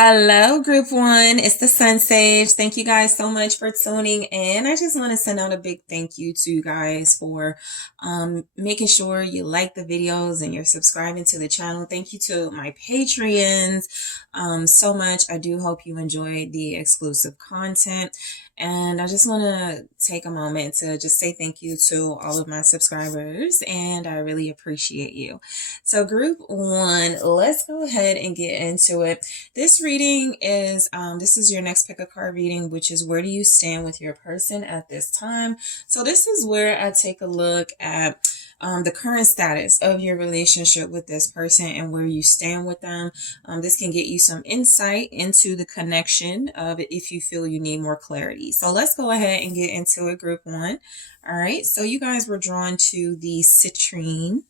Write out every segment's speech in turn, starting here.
Hello, group one. It's the SunSage. Thank you guys so much for tuning in. I just want to send out a big thank you to you guys for making sure you like the videos and you're subscribing to the channel. Thank you to my Patreons so much. I do hope you enjoyed the exclusive content. And I just want to take a moment to just say thank you to all of my subscribers, and I really appreciate you. So group one, let's go ahead and get into it. This reading is, this is your next pick a card reading, which is where do you stand with your person at this time? So this is where I take a look at the current status of your relationship with this person and where you stand with them. This can get you some insight into the connection of it if you feel you need more clarity. So let's go ahead and get into it, group one. All right. So you guys were drawn to the citrine.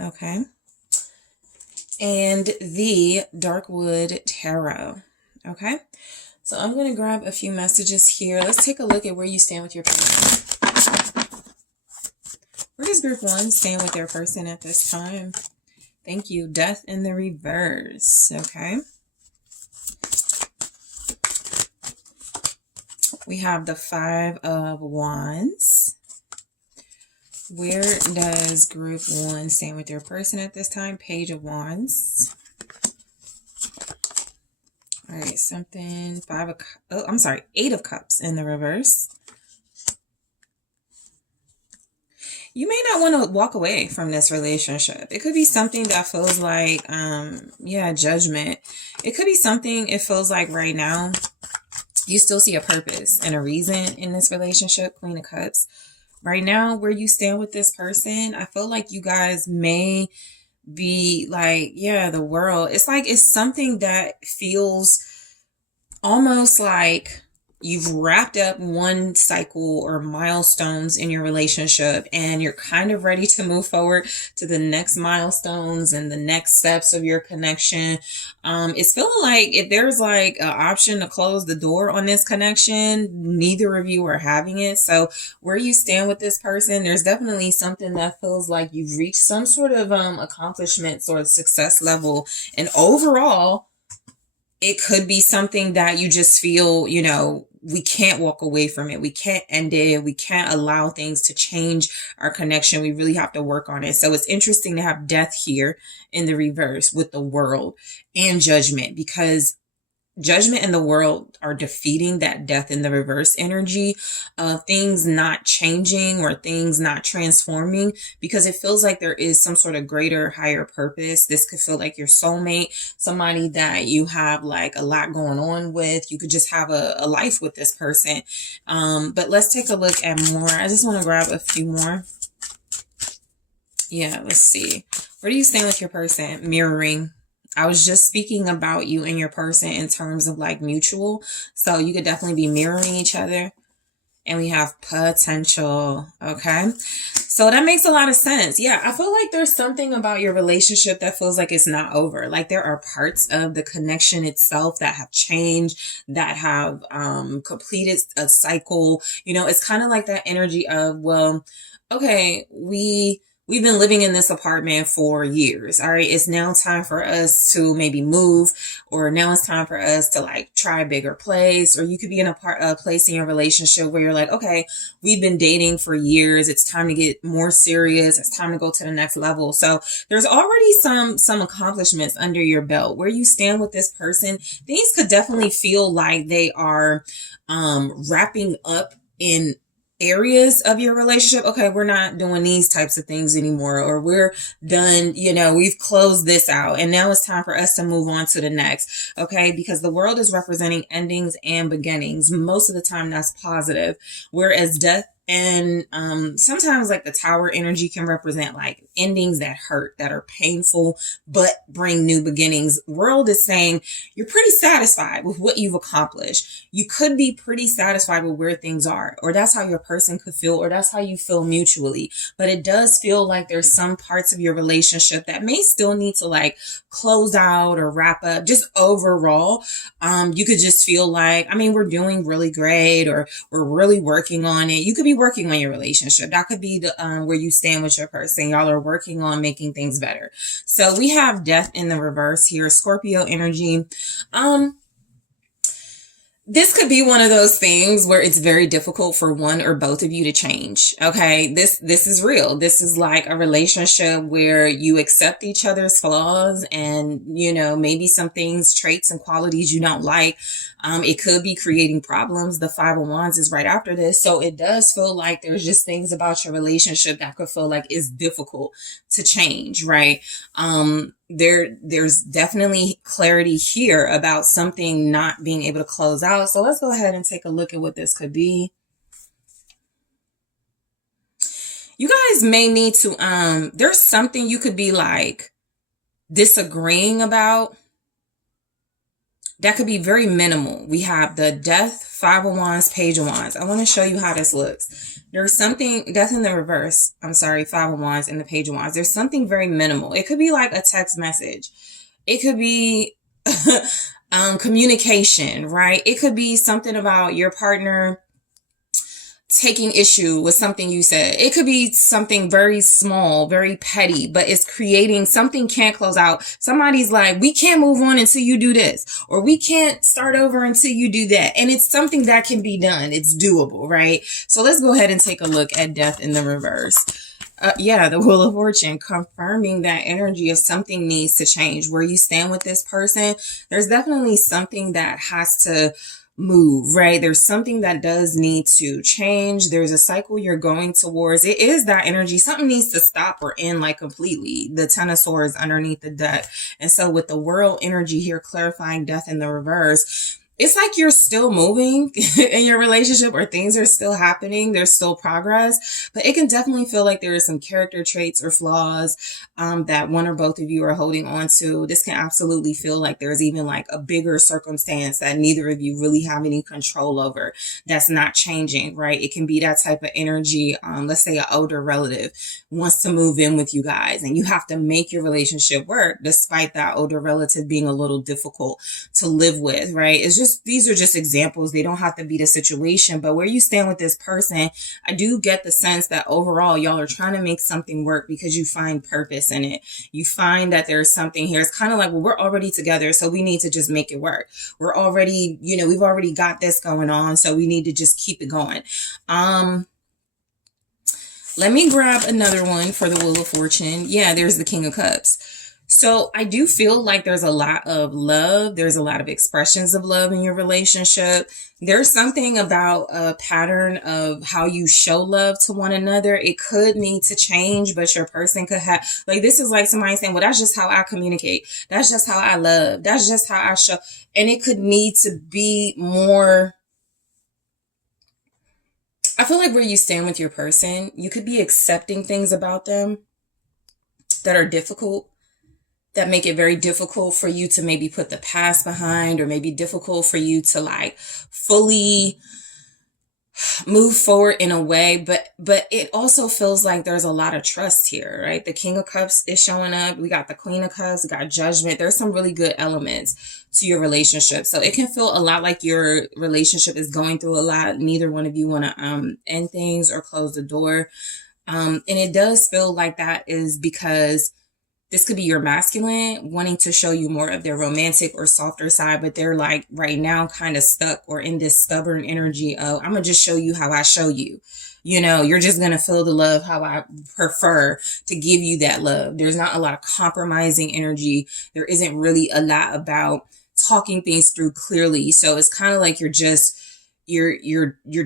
Okay. And the Darkwood Tarot. Okay. So I'm going to grab a few messages here. Let's take a look at where you stand with your person. Where does group one stand with their person at this time? Thank you. Death in the reverse. Okay. We have the Five of Wands. Where does group one stand with their person at this time? Page of Wands. All right. Something. Eight of Cups in the reverse. You may not want to walk away from this relationship. It could be something that feels like, judgment. It could be something it feels like right now you still see a purpose and a reason in this relationship, Queen of Cups. Right now, where you stand with this person, I feel like you guys may be like, the world. It's like it's something that feels almost like you've wrapped up one cycle or milestones in your relationship and you're kind of ready to move forward to the next milestones and the next steps of your connection. It's feeling like if there's like an option to close the door on this connection, neither of you are having it. So where you stand with this person, there's definitely something that feels like you've reached some sort of accomplishments or success level. And overall, it could be something that you just feel, we can't walk away from it. We can't end it. We can't allow things to change our connection. We really have to work on it. So it's interesting to have death here in the reverse with the world and judgment, because judgment and the world are defeating that death in the reverse energy of things not changing or things not transforming, because it feels like there is some sort of greater, higher purpose. This could feel like your soulmate, somebody that you have like a lot going on with. You could just have a life with this person. But let's take a look at more. I just want to grab a few more. Yeah, let's see. Where do you stand with your person? Mirroring. I was just speaking about you and your person in terms of like mutual. So you could definitely be mirroring each other. And we have potential. Okay. So that makes a lot of sense. Yeah. I feel like there's something about your relationship that feels like it's not over. Like there are parts of the connection itself that have changed, that have completed a cycle. It's kind of like that energy of, well, okay, We've been living in this apartment for years. All right. It's now time for us to maybe move, or now it's time for us to like try a bigger place. Or you could be in a place in your relationship where you're like, okay, we've been dating for years. It's time to get more serious. It's time to go to the next level. So there's already some accomplishments under your belt. Where you stand with this person, things could definitely feel like they are wrapping up in areas of your relationship. Okay, we're not doing these types of things anymore, or we're done, we've closed this out and now it's time for us to move on to the next. Okay, because the world is representing endings and beginnings. Most of the time that's positive, whereas death and sometimes like the Tower energy can represent like endings that hurt, that are painful, but bring new beginnings. World is saying you're pretty satisfied with what you've accomplished. You could be pretty satisfied with where things are, or that's how your person could feel, or that's how you feel mutually. But it does feel like there's some parts of your relationship that may still need to like close out or wrap up. Just overall, you could just feel like, we're doing really great, or we're really working on it. You could be working on your relationship. That could be the where you stand with your person. Y'all are working on making things better. So we have death in the reverse here, Scorpio energy. This could be one of those things where it's very difficult for one or both of you to change. Okay. This is real. This is like a relationship where you accept each other's flaws and, you know, maybe some things, traits and qualities you don't like. It could be creating problems. The Five of Wands is right after this. So it does feel like there's just things about your relationship that could feel like it's difficult to change, right? There's definitely clarity here about something not being able to close out. So let's go ahead and take a look at what this could be. You guys may need to, there's something you could be like disagreeing about. That could be very minimal. We have the Death, Five of Wands, Page of Wands. I want to show you how this looks. There's something, Death in the reverse. I'm sorry, Five of Wands and the Page of Wands. There's something very minimal. It could be like a text message. It could be communication, right? It could be something about your partner taking issue with something you said. It could be something very small, very petty, but it's creating something can't close out. Somebody's like, we can't move on until you do this, or we can't start over until you do that. And it's something that can be done. It's doable, right? So let's go ahead and take a look at Death in the reverse. Yeah, the Wheel of Fortune, confirming that energy of something needs to change. Where you stand with this person, there's definitely something that has to move, right? There's something that does need to change. There's a cycle you're going towards. It is that energy. Something needs to stop or end like completely. The Ten of Swords underneath the deck. And so with the World energy here, clarifying Death in the reverse, it's like you're still moving in your relationship, or things are still happening. There's still progress, but it can definitely feel like there are some character traits or flaws that one or both of you are holding on to. This can absolutely feel like there's even like a bigger circumstance that neither of you really have any control over that's not changing, right? It can be that type of energy. Let's say an older relative wants to move in with you guys and you have to make your relationship work despite that older relative being a little difficult to live with, right? It's just, these are just examples. They don't have to be the situation, but where you stand with this person, I do get the sense that overall y'all are trying to make something work because you find purpose in it. You find that there's something here. It's kind of like, well, we're already together, so we need to just make it work. We're already, you know, we've already got this going on, so we need to just keep it going. Let me grab another one for the Wheel of Fortune. Yeah, there's the King of Cups. So I do feel like there's a lot of love. There's a lot of expressions of love in your relationship. There's something about a pattern of how you show love to one another. It could need to change, but your person could have, like, this is like somebody saying, well, that's just how I communicate. That's just how I love. That's just how I show. And it could need to be more. I feel like where you stand with your person, you could be accepting things about them that are difficult, that make it very difficult for you to maybe put the past behind, or maybe difficult for you to like fully move forward in a way, but it also feels like there's a lot of trust here, right? The King of Cups is showing up. We got the Queen of Cups, we got Judgment. There's some really good elements to your relationship. So it can feel a lot like your relationship is going through a lot. Neither one of you want to end things or close the door. And it does feel like that is because this could be your masculine wanting to show you more of their romantic or softer side, but they're like right now kind of stuck or in this stubborn energy of, I'm going to just show you how I show you. You know, you're just going to feel the love how I prefer to give you that love. There's not a lot of compromising energy. There isn't really a lot about talking things through clearly. So it's kind of like you're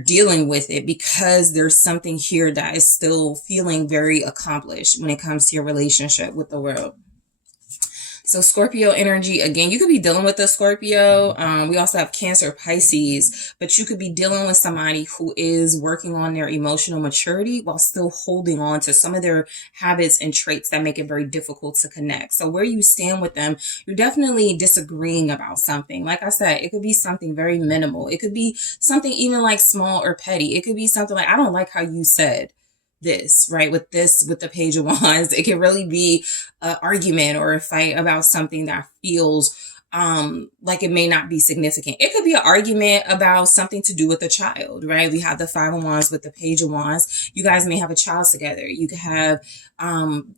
dealing with it because there's something here that is still feeling very accomplished when it comes to your relationship with the world. So Scorpio energy, again, you could be dealing with a Scorpio. We also have Cancer, Pisces, but you could be dealing with somebody who is working on their emotional maturity while still holding on to some of their habits and traits that make it very difficult to connect. So where you stand with them, you're definitely disagreeing about something. Like I said, it could be something very minimal. It could be something even like small or petty. It could be something like, I don't like how you said this, right? With the Page of Wands, it can really be an argument or a fight about something that feels like it may not be significant. It could be an argument about something to do with a child, right? We have the Five of Wands with the Page of Wands. You guys may have a child together. You could have,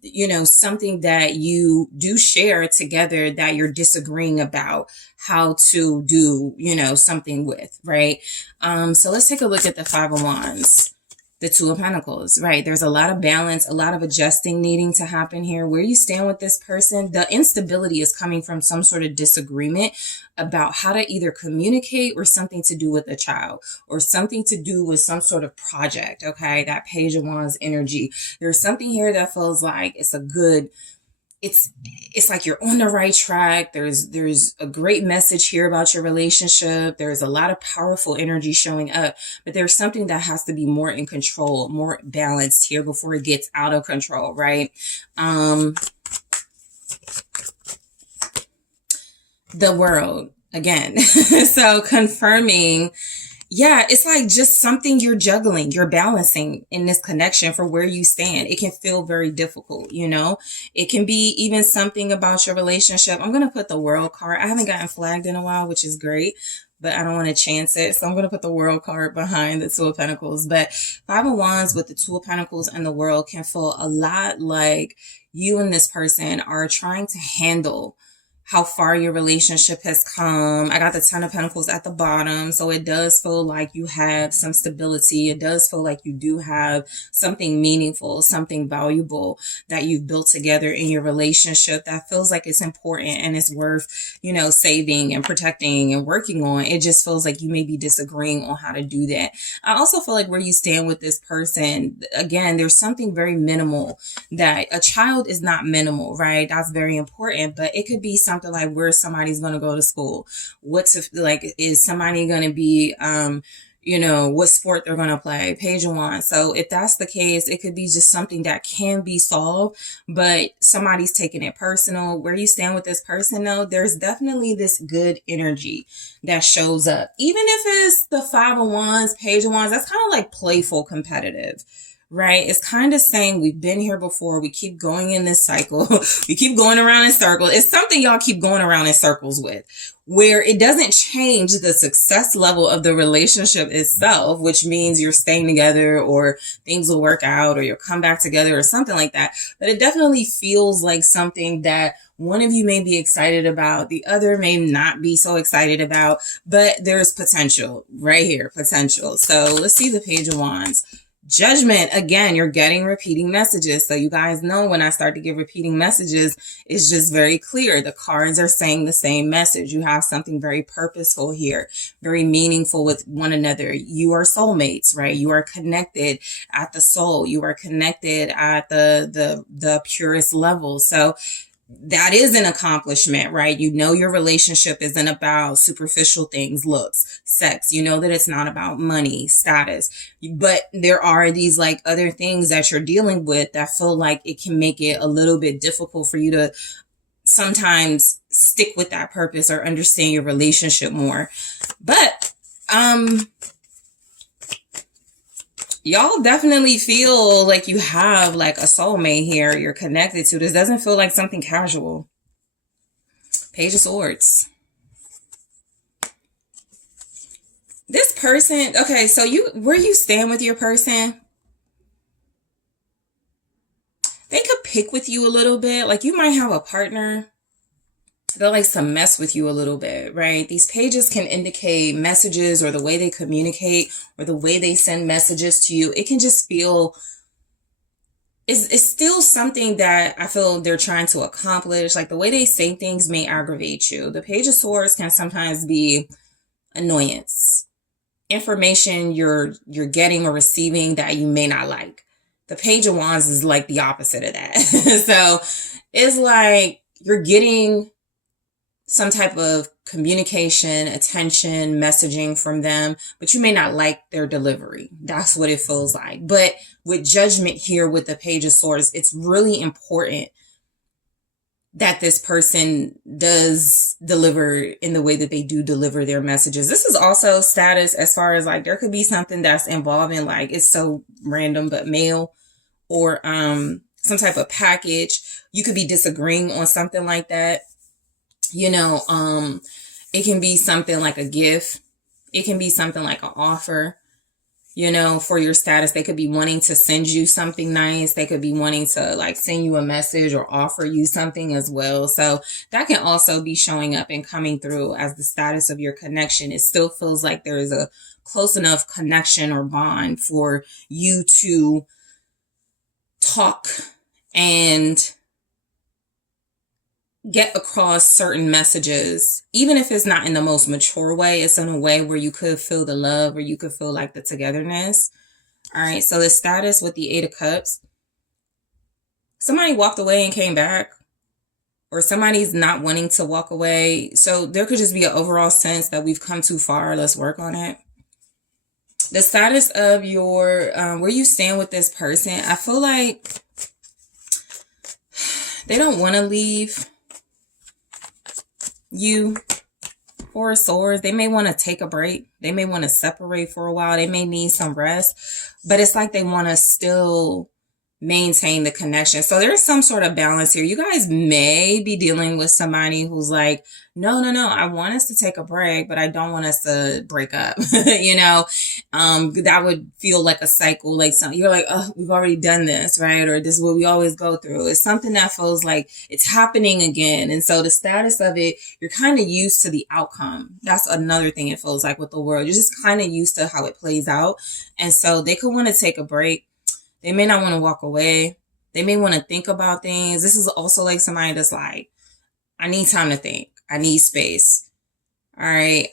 you know, something that you do share together that you're disagreeing about how to do, you know, something with, right? So let's take a look at the Five of Wands. The Two of Pentacles, right? There's a lot of balance, a lot of adjusting needing to happen here. Where you stand with this person, the instability is coming from some sort of disagreement about how to either communicate or something to do with a child or something to do with some sort of project, okay? That Page of Wands energy. There's something here that feels like it's a good, it's like you're on the right track. There's a great message here about your relationship. There's a lot of powerful energy showing up, but there's something that has to be more in control, more balanced here before it gets out of control, right? The World again. So confirming, yeah, it's like just something you're juggling, you're balancing in this connection for where you stand. It can feel very difficult, you know? It can be even something about your relationship. I'm going to put the World card. I haven't gotten flagged in a while, which is great, but I don't want to chance it. So I'm going to put the World card behind the Two of Pentacles. But Five of Wands with the Two of Pentacles and the World can feel a lot like you and this person are trying to handle how far your relationship has come. I got the Ten of Pentacles at the bottom. So it does feel like you have some stability. It does feel like you do have something meaningful, something valuable that you've built together in your relationship that feels like it's important and it's worth, you know, saving and protecting and working on. It just feels like you may be disagreeing on how to do that. I also feel like where you stand with this person, again, there's something very minimal that a child is not minimal, right? That's very important, but it could be something like where somebody's going to go to school, is somebody going to be, you know, what sport they're going to play, Page of Wands. So if that's the case, it could be just something that can be solved, but somebody's taking it personal. Where you stand with this person, though, there's definitely this good energy that shows up. Even if it's the Five of Wands, Page of Wands, that's kind of like playful, competitive. Right? It's kind of saying we've been here before. We keep going in this cycle. We keep going around in circles. It's something y'all keep going around in circles with, where it doesn't change the success level of the relationship itself, which means you're staying together or things will work out or you'll come back together or something like that. But it definitely feels like something that one of you may be excited about, the other may not be so excited about, but there's potential right here, potential. So let's see the Page of Wands. Judgment, again, you're getting repeating messages. So you guys know when I start to give repeating messages, it's just very clear. The cards are saying the same message. You have something very purposeful here, very meaningful with one another. You are soulmates, right? You are connected at the soul. You are connected at the purest level. So that is an accomplishment, right? You know, your relationship isn't about superficial things, looks, sex. You know that it's not about money, status, but there are these like other things that you're dealing with that feel like it can make it a little bit difficult for you to sometimes stick with that purpose or understand your relationship more. But, y'all definitely feel like you have like a soulmate here you're connected to. This doesn't feel like something casual. Page of Swords. This person, okay, so where you stand with your person, they could pick with you a little bit. Like you might have a partner that likes to mess with you a little bit, right? These pages can indicate messages or the way they communicate or the way they send messages to you. It can just feel, it's still something that I feel they're trying to accomplish. Like the way they say things may aggravate you. The Page of Swords can sometimes be annoyance. Information you're getting or receiving that you may not like. The Page of Wands is like the opposite of that. So it's like you're getting some type of communication, attention, messaging from them, but you may not like their delivery. That's what it feels like. But with Judgment here with the Page of Swords, it's really important that this person does deliver in the way that they do deliver their messages. This is also status as far as like there could be something that's involving like it's so random, but mail or some type of package. You could be disagreeing on something like that. You know, it can be something like a gift. It can be something like an offer, you know, for your status. They could be wanting to send you something nice. They could be wanting to like send you a message or offer you something as well. So that can also be showing up and coming through as the status of your connection. It still feels like there is a close enough connection or bond for you to talk and get across certain messages, even if it's not in the most mature way. It's in a way where you could feel the love, or you could feel like the togetherness. All right, so the status with the 8 of Cups, somebody walked away and came back, or somebody's not wanting to walk away. So there could just be an overall sense that we've come too far. Let's work on it. The status of your, where you stand with this person, I feel like they don't want to leave you. 4 of Swords, they may want to take a break. They may want to separate for a while. They may need some rest, but it's like they want to still maintain the connection. So there's some sort of balance here. You guys may be dealing with somebody who's like, no, I want us to take a break, but I don't want us to break up. You know, that would feel like a cycle. Like you're like, oh, we've already done this, right? Or this is what we always go through. It's something that feels like it's happening again. And so the status of it, you're kind of used to the outcome. That's another thing it feels like with the world. You're just kind of used to how it plays out. And so they could want to take a break. They may not want to walk away. They may want to think about things. This is also like somebody that's like, I need time to think. I need space. All right.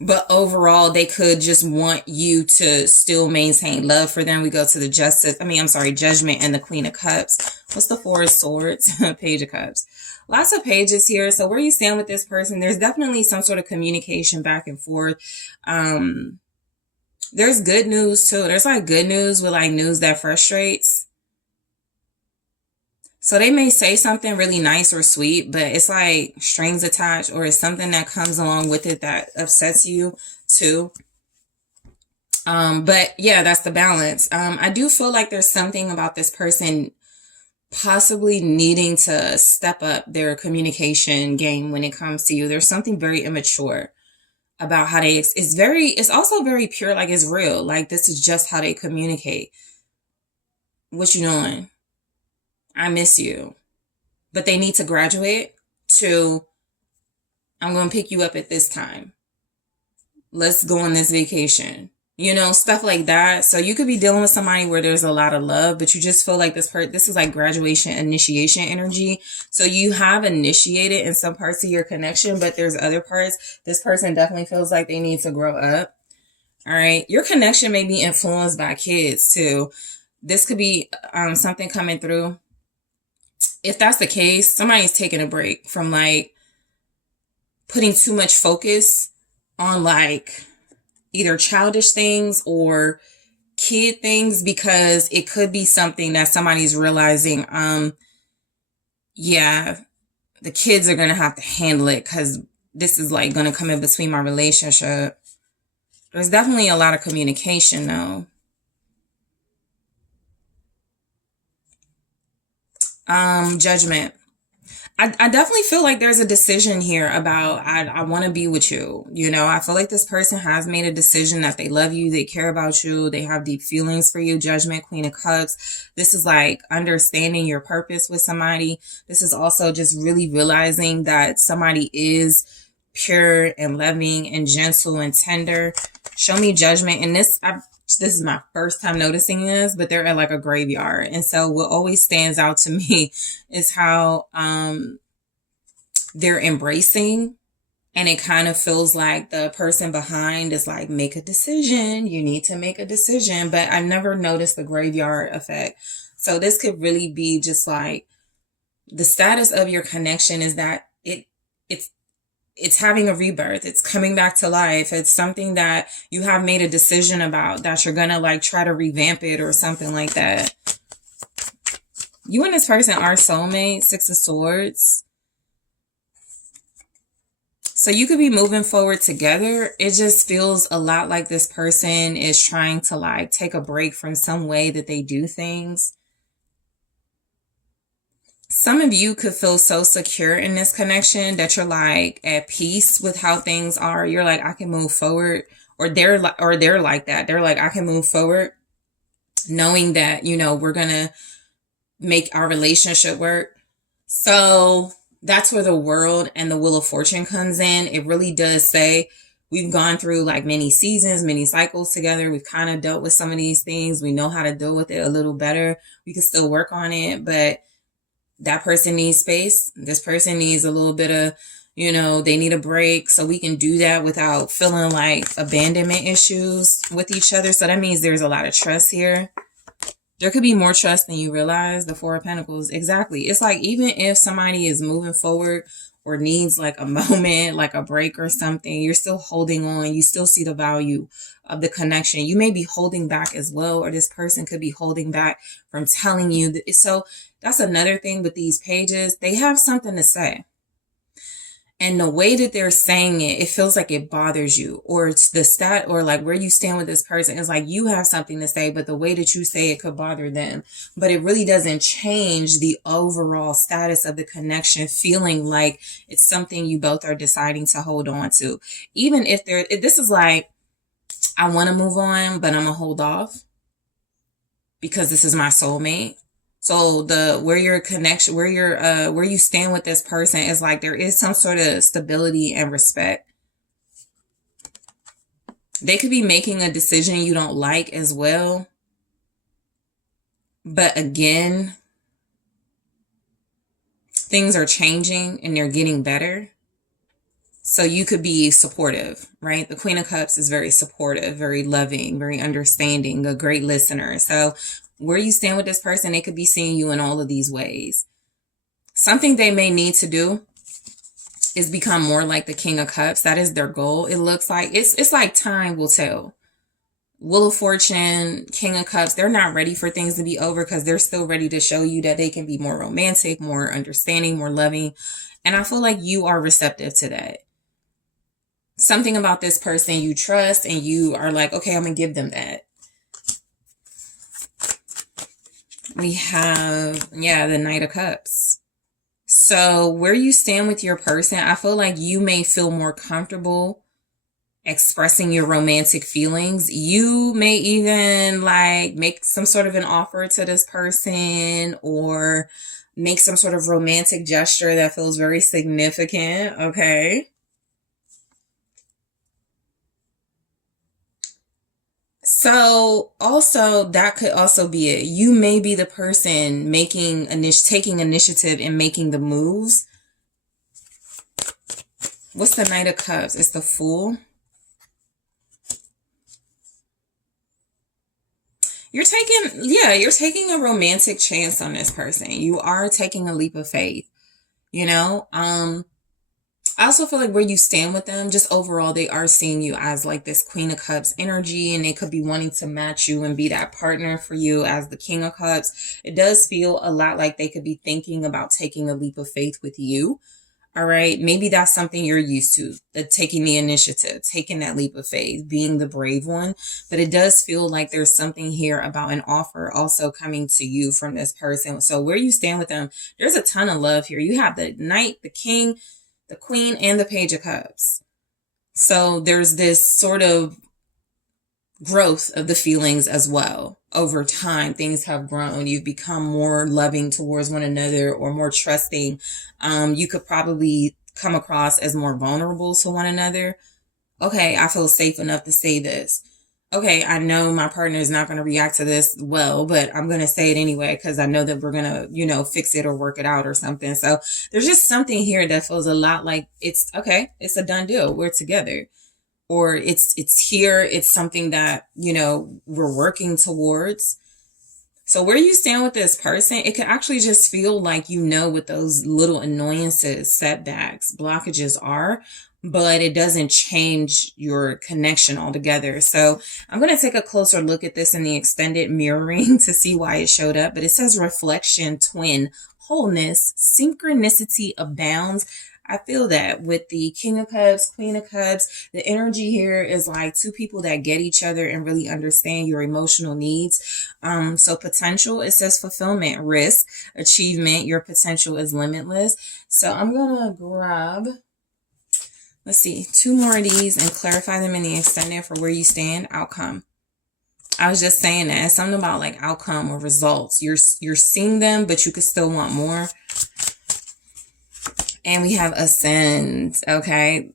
But overall, they could just want you to still maintain love for them. We go to the Judgment and the Queen of Cups. What's the 4 of Swords? Page of Cups. Lots of pages here. So where you stand with this person, there's definitely some sort of communication back and forth. There's good news too. There's like good news with like news that frustrates. So they may say something really nice or sweet, but it's like strings attached, or it's something that comes along with it that upsets you too. But yeah, that's the balance. I do feel like there's something about this person possibly needing to step up their communication game when it comes to you. There's something very immature about how it's also very pure, like it's real. Like this is just how they communicate. What you doing? I miss you. But they need to graduate to, I'm going to pick you up at this time. Let's go on this vacation. You know, stuff like that. So you could be dealing with somebody where there's a lot of love, but you just feel like this is like graduation, initiation energy. So you have initiated in some parts of your connection, but there's other parts. This person definitely feels like they need to grow up. All right. Your connection may be influenced by kids too. This could be something coming through. If that's the case, somebody's taking a break from like putting too much focus on like either childish things or kid things, because it could be something that somebody's realizing, yeah, the kids are going to have to handle it because this is like going to come in between my relationship. There's definitely a lot of communication though. Judgment. I definitely feel like there's a decision here about, I want to be with you. You know, I feel like this person has made a decision that they love you. They care about you. They have deep feelings for you. Judgment, Queen of Cups. This is like understanding your purpose with somebody. This is also just really realizing that somebody is pure and loving and gentle and tender. Show me Judgment. And this is my first time noticing this, but they're at like a graveyard. And so what always stands out to me is how they're embracing, and it kind of feels like the person behind is like, make a decision. You need to make a decision. But I've never noticed the graveyard effect. So this could really be just like the status of your connection is that it's having a rebirth. It's coming back to life. It's something that you have made a decision about, that you're going to like try to revamp it or something like that. You and this person are soulmates, 6 of Swords. So you could be moving forward together. It just feels a lot like this person is trying to like take a break from some way that they do things. Some of you could feel so secure in this connection that you're like at peace with how things are. You're like, I can move forward, or they're like that. They're like, I can move forward knowing that, you know, we're going to make our relationship work. So that's where the World and the Wheel of Fortune comes in. It really does say we've gone through like many seasons, many cycles together. We've kind of dealt with some of these things. We know how to deal with it a little better. We can still work on it, but that person needs space. This person needs a little bit of, you know, they need a break. So we can do that without feeling like abandonment issues with each other. So that means there's a lot of trust here. There could be more trust than you realize. The Four of Pentacles. Exactly. It's like, even if somebody is moving forward or needs like a moment, like a break or something, you're still holding on. You still see the value of the connection. You may be holding back as well, or this person could be holding back from telling you that. So that's another thing with these pages. They have something to say. And the way that they're saying it, it feels like it bothers you, or it's the stat, or like where you stand with this person is like you have something to say, but the way that you say it could bother them. But it really doesn't change the overall status of the connection, feeling like it's something you both are deciding to hold on to. Even if this is like, I want to move on, but I'm going to hold off because this is my soulmate. So where you stand with this person is like there is some sort of stability and respect. They could be making a decision you don't like as well. But again, things are changing and they're getting better. So you could be supportive, right? The Queen of Cups is very supportive, very loving, very understanding, a great listener. So where you stand with this person, they could be seeing you in all of these ways. Something they may need to do is become more like the King of Cups. That is their goal. It looks like it's like time will tell. Wheel of Fortune, King of Cups, they're not ready for things to be over because they're still ready to show you that they can be more romantic, more understanding, more loving. And I feel like you are receptive to that. Something about this person you trust and you are like, okay, I'm going to give them that. We have, the Knight of Cups. So where you stand with your person, I feel like you may feel more comfortable expressing your romantic feelings. You may even like make some sort of an offer to this person or make some sort of romantic gesture that feels very significant. Okay. So also that could also be it. You may be the person taking initiative and making the moves. What's the Knight of Cups? It's the Fool. You're taking a romantic chance on this person. You are taking a leap of faith, you know? I also feel like where you stand with them, just overall, they are seeing you as like this Queen of Cups energy, and they could be wanting to match you and be that partner for you as the King of Cups. It does feel a lot like they could be thinking about taking a leap of faith with you. All right. Maybe that's something you're used to, taking the initiative, taking that leap of faith, being the brave one. But it does feel like there's something here about an offer also coming to you from this person. So where you stand with them, there's a ton of love here. You have the Knight, the King, the Queen, and the Page of Cups. So there's this sort of growth of the feelings as well. Over time, things have grown. You've become more loving towards one another or more trusting. You could probably come across as more vulnerable to one another. Okay, I feel safe enough to say this. Okay, I know my partner is not going to react to this well, but I'm going to say it anyway because I know that we're going to, fix it or work it out or something. So there's just something here that feels a lot like it's okay. It's a done deal. We're together. Or it's here. It's something that, we're working towards. So where you stand with this person, it could actually just feel like what those little annoyances, setbacks, blockages are, but it doesn't change your connection altogether. So I'm going to take a closer look at this in the extended mirroring to see why it showed up. But it says reflection, twin, wholeness, synchronicity abounds. I feel that with the King of Cups, Queen of Cups, the energy here is like two people that get each other and really understand your emotional needs. So potential, it says fulfillment, risk, achievement. Your potential is limitless. So I'm going to grab, let's see, 2 more of these and clarify them in the extended for where you stand. Outcome. I was just saying that. It's something about like outcome or results. You're seeing them, but you could still want more. And we have ascend, okay?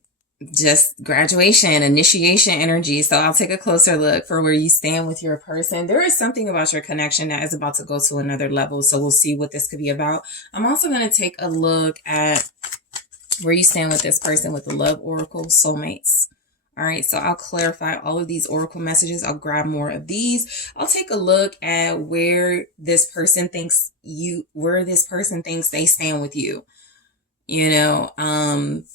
Just graduation, initiation energy. So I'll take a closer look for where you stand with your person. There is something about your connection that is about to go to another level. So we'll see what this could be about. I'm also going to take a look at where you stand with this person with the love oracle, soulmates. All right, so I'll clarify all of these oracle messages. I'll grab more of these. I'll take a look at where this person thinks they stand with you. You know, I'm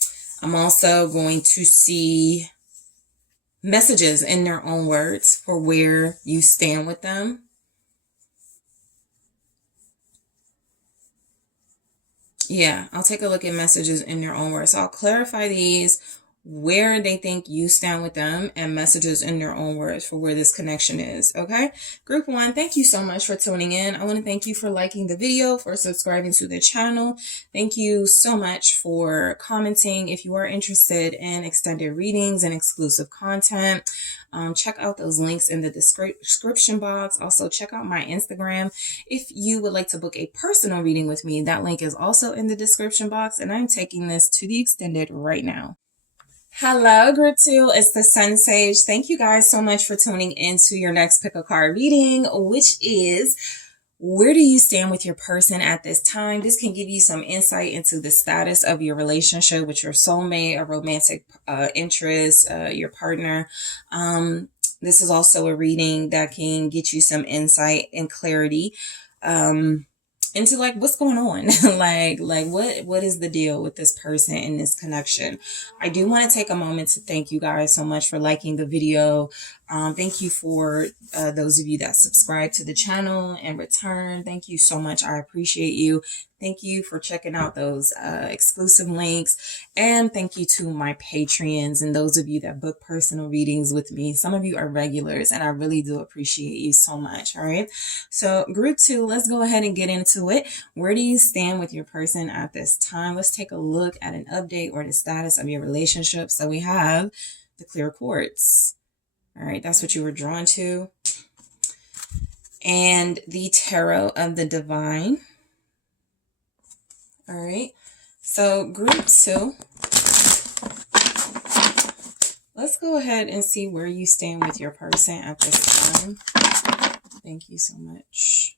also going to see messages in their own words for where you stand with them. Yeah, I'll take a look at messages in their own words. So I'll clarify these, where they think you stand with them, and messages in their own words for where this connection is. Okay, group 1, thank you so much for tuning in. I want to thank you for liking the video, for subscribing to the channel. Thank you so much for commenting. If you are interested in extended readings and exclusive content, check out those links in the description box. Also check out my Instagram if you would like to book a personal reading with me. That link is also in the description box, and I'm taking this to the extended right now. Hello, group 2. It's the SunSage. Thank you guys so much for tuning into your next pick a card reading, which is, where do you stand with your person at this time? This can give you some insight into the status of your relationship with your soulmate, a romantic interest, your partner. This is also a reading that can get you some insight and clarity into like what's going on. like what is the deal with this person in this connection. I do want to take a moment to thank you guys so much for liking the video. Thank you for those of you that subscribe to the channel in return. Thank you so much. I appreciate you. Thank you for checking out those exclusive links. And thank you to my Patreons and those of you that book personal readings with me. Some of you are regulars, and I really do appreciate you so much. All right. So group 2, let's go ahead and get into it. Where do you stand with your person at this time? Let's take a look at an update or the status of your relationship. So we have the clear quartz. All right. That's what you were drawn to. And the tarot of the divine. All right, so group 2, let's go ahead and see where you stand with your person at this time. Thank you so much.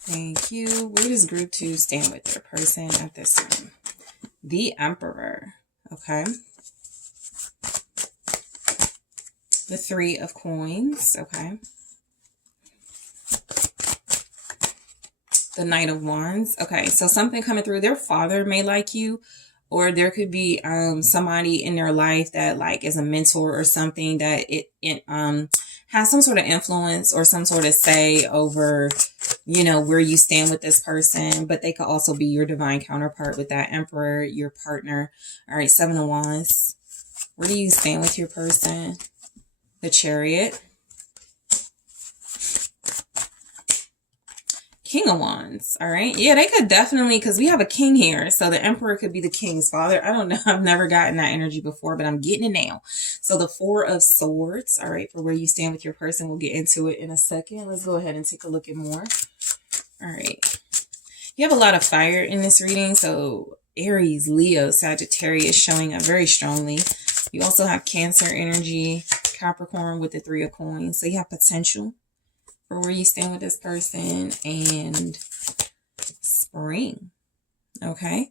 Thank you. Where does group 2 stand with their person at this time? The Emperor, okay. The 3 of Coins, okay. The Knight of Wands. Okay, so something coming through. Their father may like you, or there could be somebody in their life that like is a mentor or something that it has some sort of influence or some sort of say over, you know, where you stand with this person. But they could also be your divine counterpart with that Emperor, your partner. All right, 7 of Wands. Where do you stand with your person? The Chariot. King of Wands. All right. Yeah, they could definitely, because we have a king here. So the Emperor could be the king's father. I don't know. I've never gotten that energy before, but I'm getting it now. So the 4 of Swords. All right. For where you stand with your person. We'll get into it in a second. Let's go ahead and take a look at more. All right. You have a lot of fire in this reading. So Aries, Leo, Sagittarius showing up very strongly. You also have Cancer energy, Capricorn with the 3 of Coins. So you have potential for where you stand with this person, and Spring. Okay.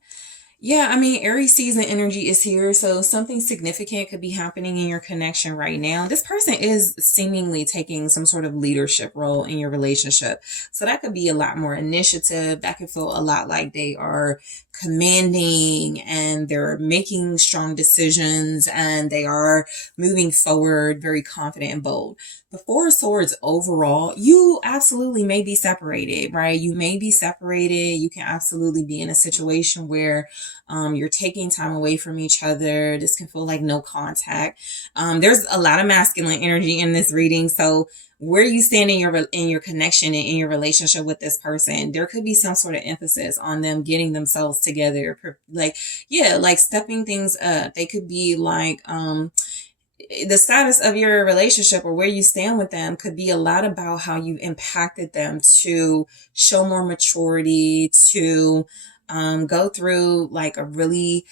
Yeah, I mean, Aries season energy is here, so something significant could be happening in your connection right now. This person is seemingly taking some sort of leadership role in your relationship. So that could be a lot more initiative. That could feel a lot like they are commanding and they're making strong decisions and they are moving forward very confident and bold. The Four of Swords overall, you absolutely may be separated, right? You may be separated. You can absolutely be in a situation where you're taking time away from each other. This can feel like no contact. There's a lot of masculine energy in this reading. So where you stand in your connection and in your relationship with this person, there could be some sort of emphasis on them getting themselves together. Like, yeah, like stepping things up. They could be like, the status of your relationship or where you stand with them could be a lot about how you impacted them to show more maturity, to go through like a really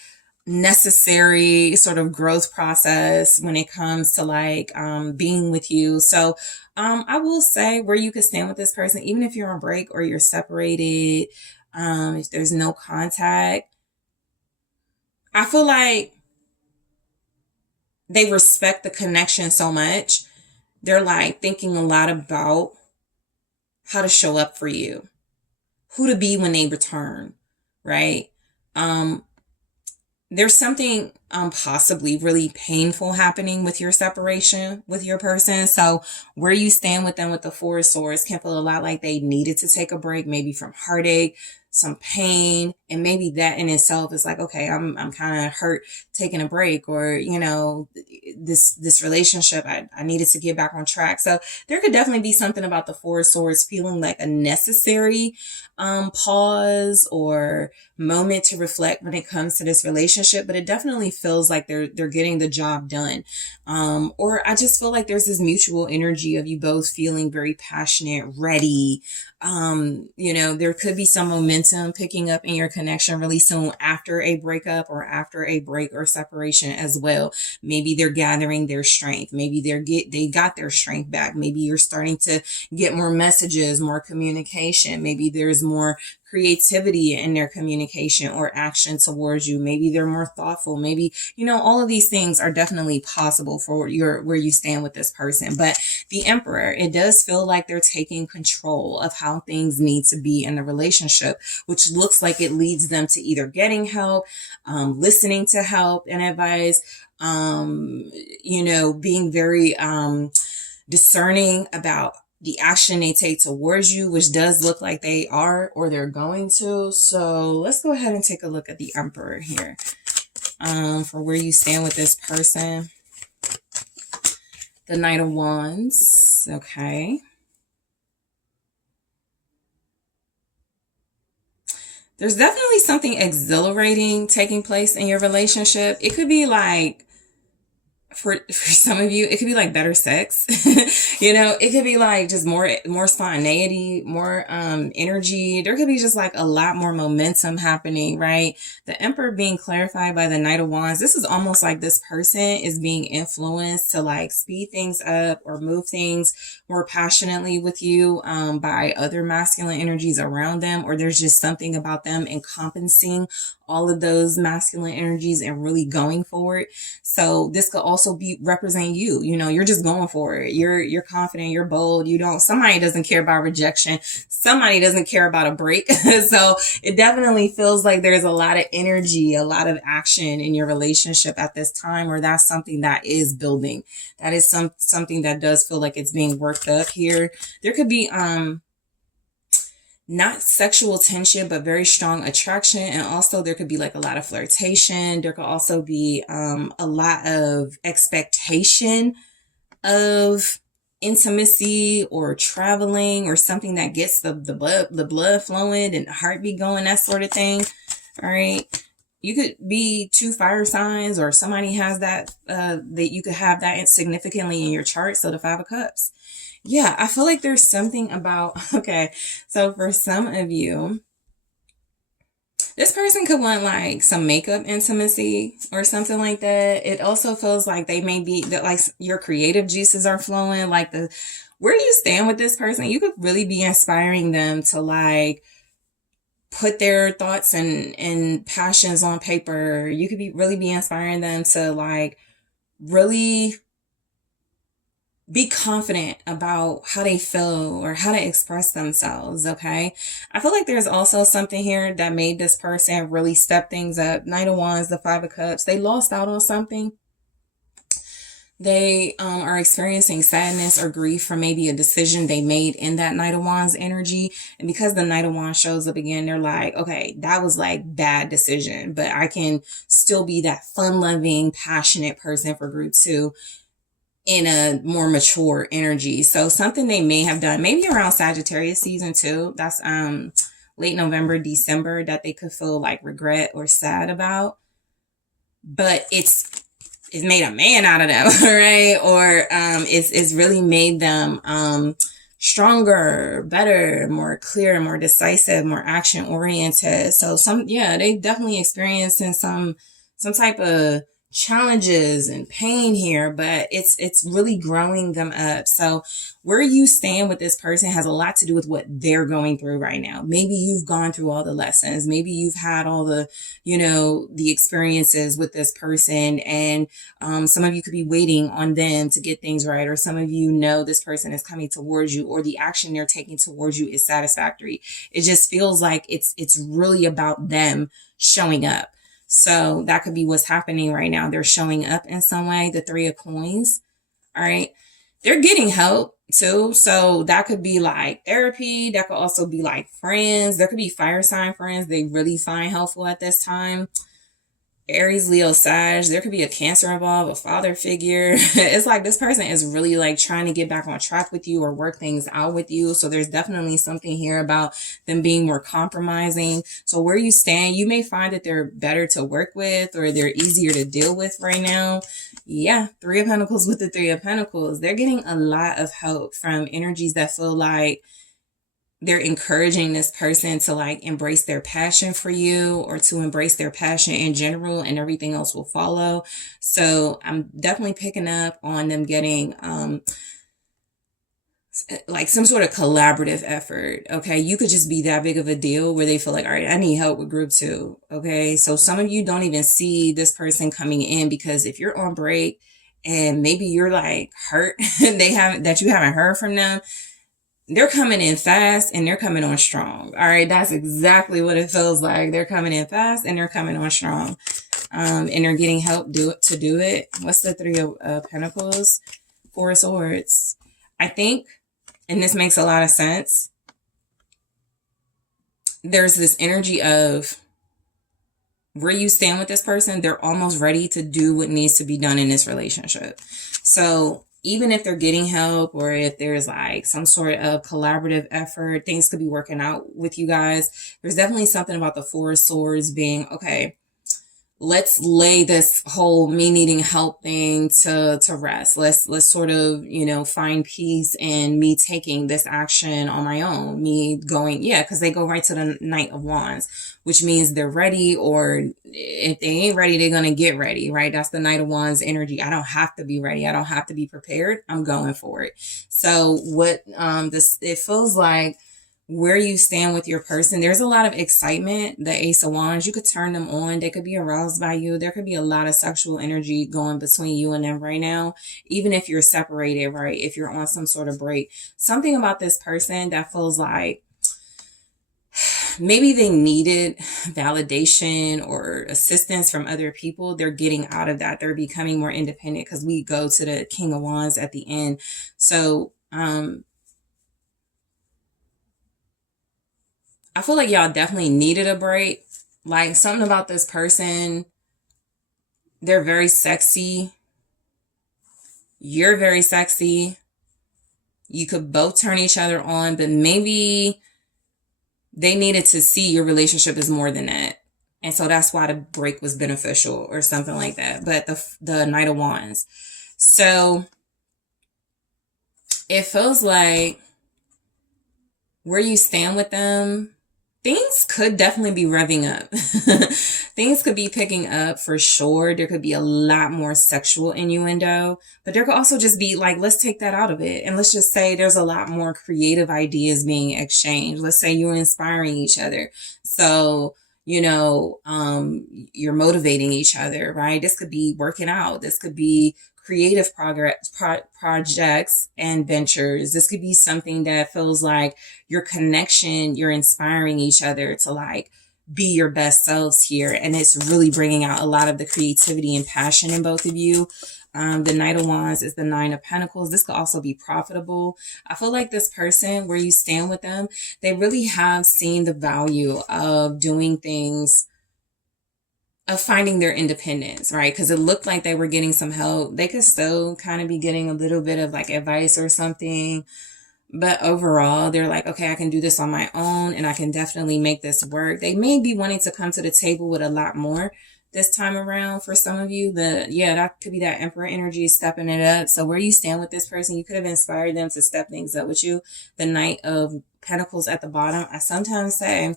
necessary sort of growth process when it comes to like being with you. So I will say where you could stand with this person, even if you're on break or you're separated, if there's no contact, I feel like they respect the connection so much. They're like thinking a lot about how to show up for you, who to be when they return, right? There's something possibly really painful happening with your separation with your person. So where you stand with them with the Four of Swords can feel a lot like they needed to take a break, maybe from heartache, some pain, and maybe that in itself is like, okay, I'm kind of hurt taking a break, or you know, this relationship, I needed to get back on track. So there could definitely be something about the Four of Swords feeling like a necessary pause or moment to reflect when it comes to this relationship, but it definitely feels like they're getting the job done. Or I just feel like there's this mutual energy of you both feeling very passionate, ready. You know, there could be some momentum picking up in your connection really soon after a breakup or after a break or separation as well. Maybe they're gathering their strength. Maybe they got their strength back. Maybe you're starting to get more messages, more communication. Maybe there's more creativity in their communication or action towards you. Maybe they're more thoughtful. Maybe, you know, all of these things are definitely possible for where you stand with this person. But the Emperor, it does feel like they're taking control of how things need to be in the relationship, which looks like it leads them to either getting help, listening to help and advice, you know, being very discerning about the action they take towards you, which does look like they are or they're going to. So let's go ahead and take a look at the Emperor here for where you stand with this person. The Knight of Wands. Okay. There's definitely something exhilarating taking place in your relationship. It could be like, for some of you, it could be like better sex. You know, it could be like just more spontaneity, more energy. There could be just like a lot more momentum happening, right? The Emperor being clarified by the Knight of Wands. This is almost like this person is being influenced to like speed things up or move things more passionately with you by other masculine energies around them, or there's just something about them encompassing all of those masculine energies and really going for it. So this could also be represent you. You know, you're just going for it. You're confident, you're bold. Somebody doesn't care about rejection. Somebody doesn't care about a break. So it definitely feels like there's a lot of energy, a lot of action in your relationship at this time, or that's something that is building. That is something that does feel like it's being worked up here. There could be, not sexual tension, but very strong attraction. And also there could be like a lot of flirtation. There could also be a lot of expectation of intimacy or traveling or something that gets the blood flowing and the heartbeat going, that sort of thing. All right. You could be two fire signs, or somebody has that you could have that significantly in your chart. So the Five of Cups. Yeah, I feel like there's something about, okay, so for some of you, this person could want like some makeup intimacy or something like that. It also feels like they may be that like your creative juices are flowing, like where you stand with this person, you could really be inspiring them to like put their thoughts and passions on paper. You could really be inspiring them to like really be confident about how they feel or how to express themselves, okay? I feel like there's also something here that made this person really step things up. Knight of Wands, the Five of Cups. They lost out on something. They are experiencing sadness or grief from maybe a decision they made in that Knight of Wands energy. And because the Knight of Wands shows up again, they're like, okay, that was like bad decision, but I can still be that fun-loving, passionate person for group 2 in a more mature energy. So something they may have done maybe around Sagittarius season 2, that's late November, December, that they could feel like regret or sad about, but it's made a man out of them, right? Or it's really made them stronger, better, more clear, more decisive, more action oriented. So they definitely experienced some type of challenges and pain here, but it's really growing them up. So where you stand with this person has a lot to do with what they're going through right now. Maybe you've gone through all the lessons. Maybe you've had all the, the experiences with this person, and some of you could be waiting on them to get things right, or some of you know this person is coming towards you, or the action they're taking towards you is satisfactory. It just feels like it's really about them showing up. So that could be what's happening right now. They're showing up in some way. The Three of Coins. All right. They're getting help too. So that could be like therapy. That could also be like friends. There could be fire sign friends they really find helpful at this time. Aries, Leo, Sag. There could be a Cancer involved, a father figure. It's like this person is really like trying to get back on track with you or work things out with you. So there's definitely something here about them being more compromising. So where you stand, you may find that they're better to work with or they're easier to deal with right now. Yeah, Three of Pentacles with the Three of Pentacles. They're getting a lot of help from energies that feel like they're encouraging this person to like embrace their passion for you, or to embrace their passion in general, and everything else will follow. So I'm definitely picking up on them getting like some sort of collaborative effort. Okay. You could just be that big of a deal where they feel like, all right, I need help with group 2. Okay. So some of you don't even see this person coming in, because if you're on break and maybe you're like hurt and you haven't heard from them, they're coming in fast and they're coming on strong. All right. That's exactly what it feels like. They're coming in fast and they're coming on strong. And they're getting help to do it. What's the Three of Pentacles? Four of Swords. I think, and this makes a lot of sense, there's this energy of where you stand with this person, they're almost ready to do what needs to be done in this relationship. So even if they're getting help, or if there's like some sort of collaborative effort, things could be working out with you guys. There's definitely something about the Four of Swords being, okay, let's lay this whole me needing help thing to rest. Let's sort of, find peace in me taking this action on my own. Me going, because they go right to the Knight of Wands, which means they're ready, or if they ain't ready, they're going to get ready, right? That's the Knight of Wands energy. I don't have to be ready. I don't have to be prepared. I'm going for it. So what it feels like, where you stand with your person, there's a lot of excitement. The Ace of Wands, you could turn them on. They could be aroused by you. There could be a lot of sexual energy going between you and them right now, even if you're separated, right? If you're on some sort of break, something about this person that feels like maybe they needed validation or assistance from other people. They're getting out of that. They're becoming more independent, because we go to the King of Wands at the end. So, I feel like y'all definitely needed a break. Like something about this person, they're very sexy. You're very sexy. You could both turn each other on, but maybe they needed to see your relationship is more than that. And so that's why the break was beneficial or something like that. But the Knight of Wands. So it feels like where you stand with them, things could definitely be revving up. Things could be picking up for sure. There could be a lot more sexual innuendo, but there could also just be like, let's take that out of it. And let's just say there's a lot more creative ideas being exchanged. Let's say you're inspiring each other. So, you're motivating each other, right? This could be working out. This could be creative projects and ventures. This could be something that feels like your connection, you're inspiring each other to like be your best selves here. And it's really bringing out a lot of the creativity and passion in both of you. The Knight of Wands is the Nine of Pentacles. This could also be profitable. I feel like this person, where you stand with them, they really have seen the value of doing things, of finding their independence, right? Because it looked like they were getting some help. They could still kind of be getting a little bit of like advice or something. But overall, they're like, okay, I can do this on my own and I can definitely make this work. They may be wanting to come to the table with a lot more this time around for some of you. That could be that Emperor energy stepping it up. So where you stand with this person, you could have inspired them to step things up with you. The Knight of Pentacles at the bottom. I sometimes say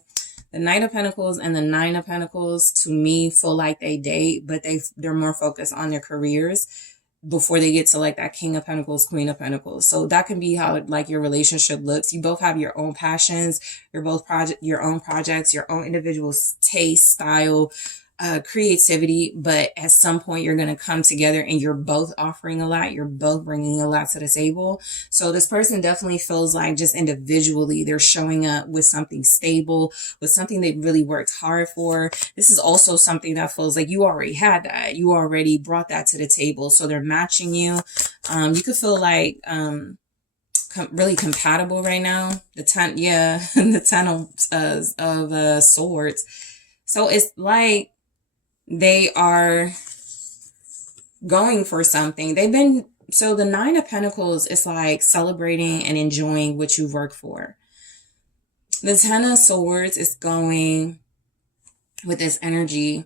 the Knight of Pentacles and the Nine of Pentacles, to me, feel like they date, but they're more focused on their careers before they get to like that King of Pentacles, Queen of Pentacles. So that can be how like your relationship looks. You both have your own passions, your own projects, your own individual taste, style, creativity, but at some point you're going to come together and you're both offering a lot. You're both bringing a lot to the table. So this person definitely feels like just individually they're showing up with something stable, with something they really worked hard for. This is also something that feels like you already had that. You already brought that to the table. So they're matching you. You could feel like, really compatible right now. The 10, the 10 of swords. So it's like, they are going for something. So the Nine of Pentacles is like celebrating and enjoying what you've worked for. The 10 of Swords is going with this energy.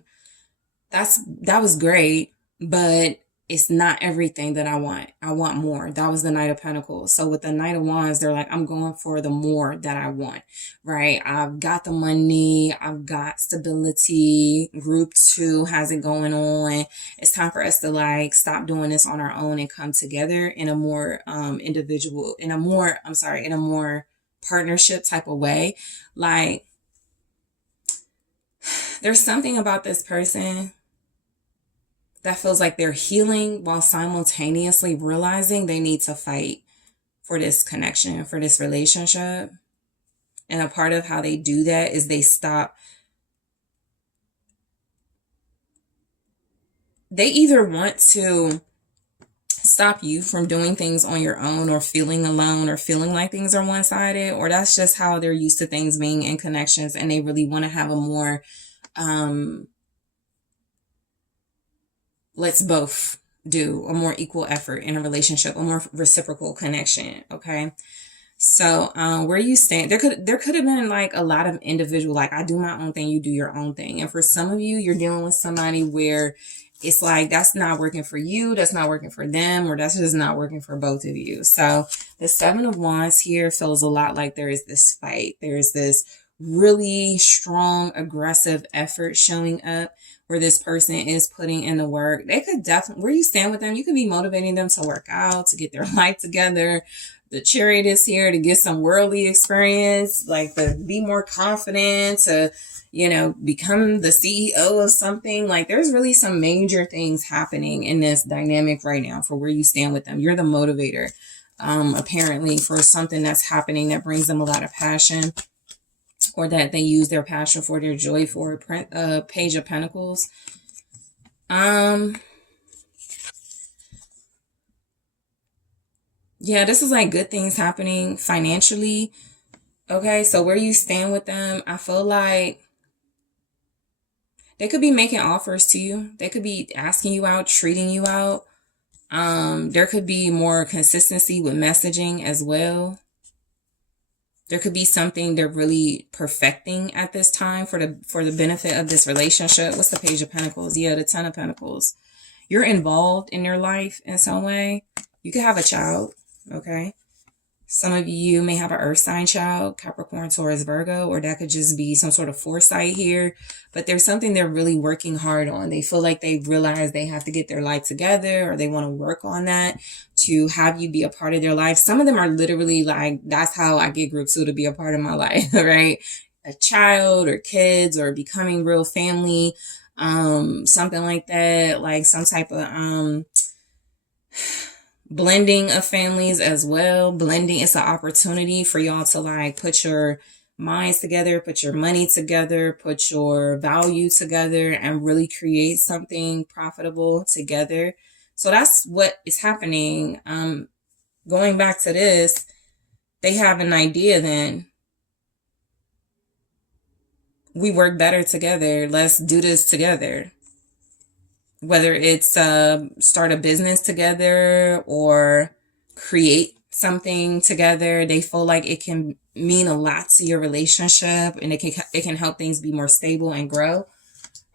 That was great, but it's not everything that I want. I want more. That was the Knight of Pentacles. So with the Knight of Wands, they're like, I'm going for the more that I want, right? I've got the money. I've got stability. Group 2 has it going on. It's time for us to like stop doing this on our own and come together in a more in a more partnership type of way. Like, there's something about this person that feels like they're healing while simultaneously realizing they need to fight for this connection, for this relationship. And a part of how they do that is they either want to stop you from doing things on your own or feeling alone or feeling like things are one-sided, or that's just how they're used to things being in connections and they really want to have a more, let's both do a more equal effort in a relationship, a more reciprocal connection. Okay. So, where you stand, there could have been like a lot of individual, like I do my own thing, you do your own thing. And for some of you, you're dealing with somebody where it's like, that's not working for you. That's not working for them, or that's just not working for both of you. So the 7 of Wands here feels a lot like there is this fight. There's this really strong, aggressive effort showing up where this person is putting in the work. They could definitely, where you stand with them, you could be motivating them to work out, to get their life together. The Chariot is here to get some worldly experience, like to be more confident, to, become the CEO of something. Like there's really some major things happening in this dynamic right now for where you stand with them. You're the motivator, apparently, for something that's happening that brings them a lot of passion, or that they use their passion for, their joy for. Page of Pentacles. Yeah, this is like good things happening financially. Okay, so where you stand with them, I feel like they could be making offers to you. They could be asking you out, treating you out. There could be more consistency with messaging as well. There could be something they're really perfecting at this time for the benefit of this relationship. What's the Page of Pentacles? Yeah, the 10 of Pentacles. You're involved in their life in some way. You could have a child, okay? Some of you may have an earth sign child, Capricorn, Taurus, Virgo, or that could just be some sort of foresight here. But there's something they're really working hard on. They feel like they realize they have to get their life together, or they want to work on that to have you be a part of their life. Some of them are literally like, that's how I get group 2 to be a part of my life, right? A child or kids or becoming real family, something like that, like some type of, blending of families as well. Blending is an opportunity for y'all to like put your minds together, put your money together, put your value together, and really create something profitable together. So that's what is happening. Going back to this, they have an idea then. We work better together. Let's do this together. Whether it's start a business together or create something together, they feel like it can mean a lot to your relationship, and it can help things be more stable and grow.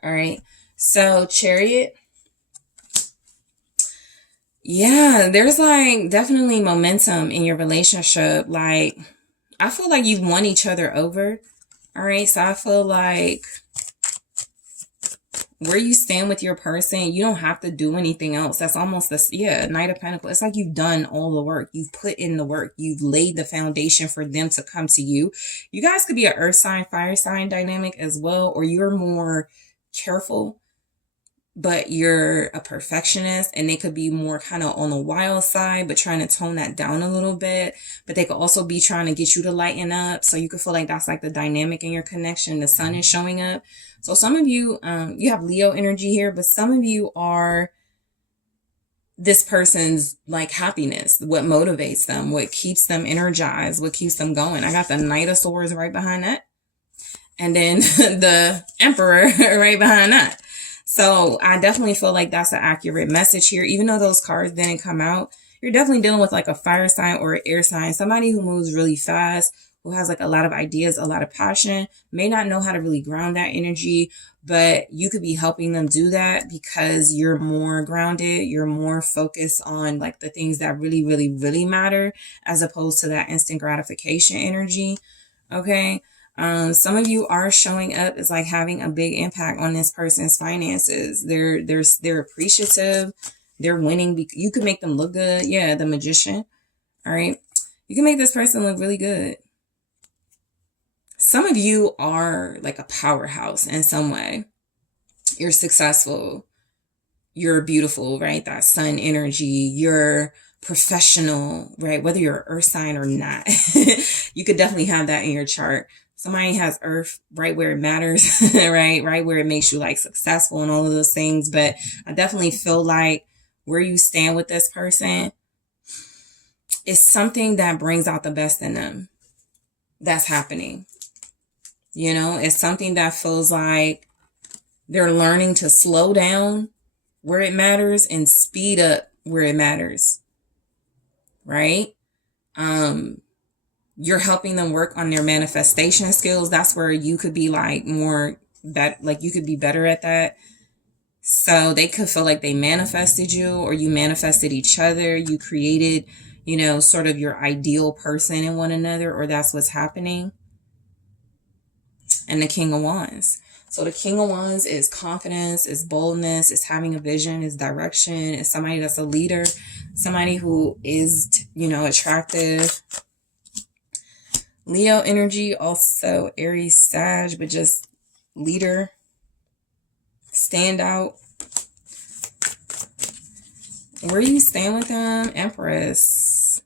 All right. So Chariot. Yeah, there's like definitely momentum in your relationship. Like, I feel like you've won each other over. All right. So I feel like where you stand with your person, you don't have to do anything else. That's almost this, Knight of Pentacles. It's like you've done all the work. You've put in the work. You've laid the foundation for them to come to you. You guys could be an earth sign, fire sign dynamic as well, or you're more careful, but you're a perfectionist, and they could be more kind of on the wild side, but trying to tone that down a little bit. But they could also be trying to get you to lighten up. So you could feel like that's like the dynamic in your connection. The sun is showing up. So some of you, you have Leo energy here, but some of you are this person's like happiness, what motivates them, what keeps them energized, what keeps them going. I got the Knight of Swords right behind that. And then the Emperor right behind that. So I definitely feel like that's an accurate message here. Even though those cards didn't come out, you're definitely dealing with like a fire sign or an air sign, somebody who moves really fast, who has like a lot of ideas, a lot of passion, may not know how to really ground that energy, but you could be helping them do that because you're more grounded. You're more focused on like the things that really, really, really matter, as opposed to that instant gratification energy. Okay. Some of you are showing up as like having a big impact on this person's finances. They're appreciative. They're winning. You could make them look good. Yeah. The Magician. All right. You can make this person look really good. Some of you are like a powerhouse in some way. You're successful. You're beautiful, right? That sun energy. You're professional, right? Whether you're an earth sign or not, you could definitely have that in your chart. Somebody has earth right where it matters, right? Right where it makes you like successful and all of those things. But I definitely feel like where you stand with this person is something that brings out the best in them. That's happening. You know, it's something that feels like they're learning to slow down where it matters and speed up where it matters. Right? You're helping them work on their manifestation skills. That's where you could be like like you could be better at that. So they could feel like they manifested you, or you manifested each other. You created, you know, sort of your ideal person in one another, or that's what's happening. And the King of Wands. So the King of Wands is confidence, is boldness, is having a vision, is direction, is somebody that's a leader, somebody who is, you know, attractive. Leo energy, also Aries, Sag, but just leader, stand out. Where you stand with them, Empress.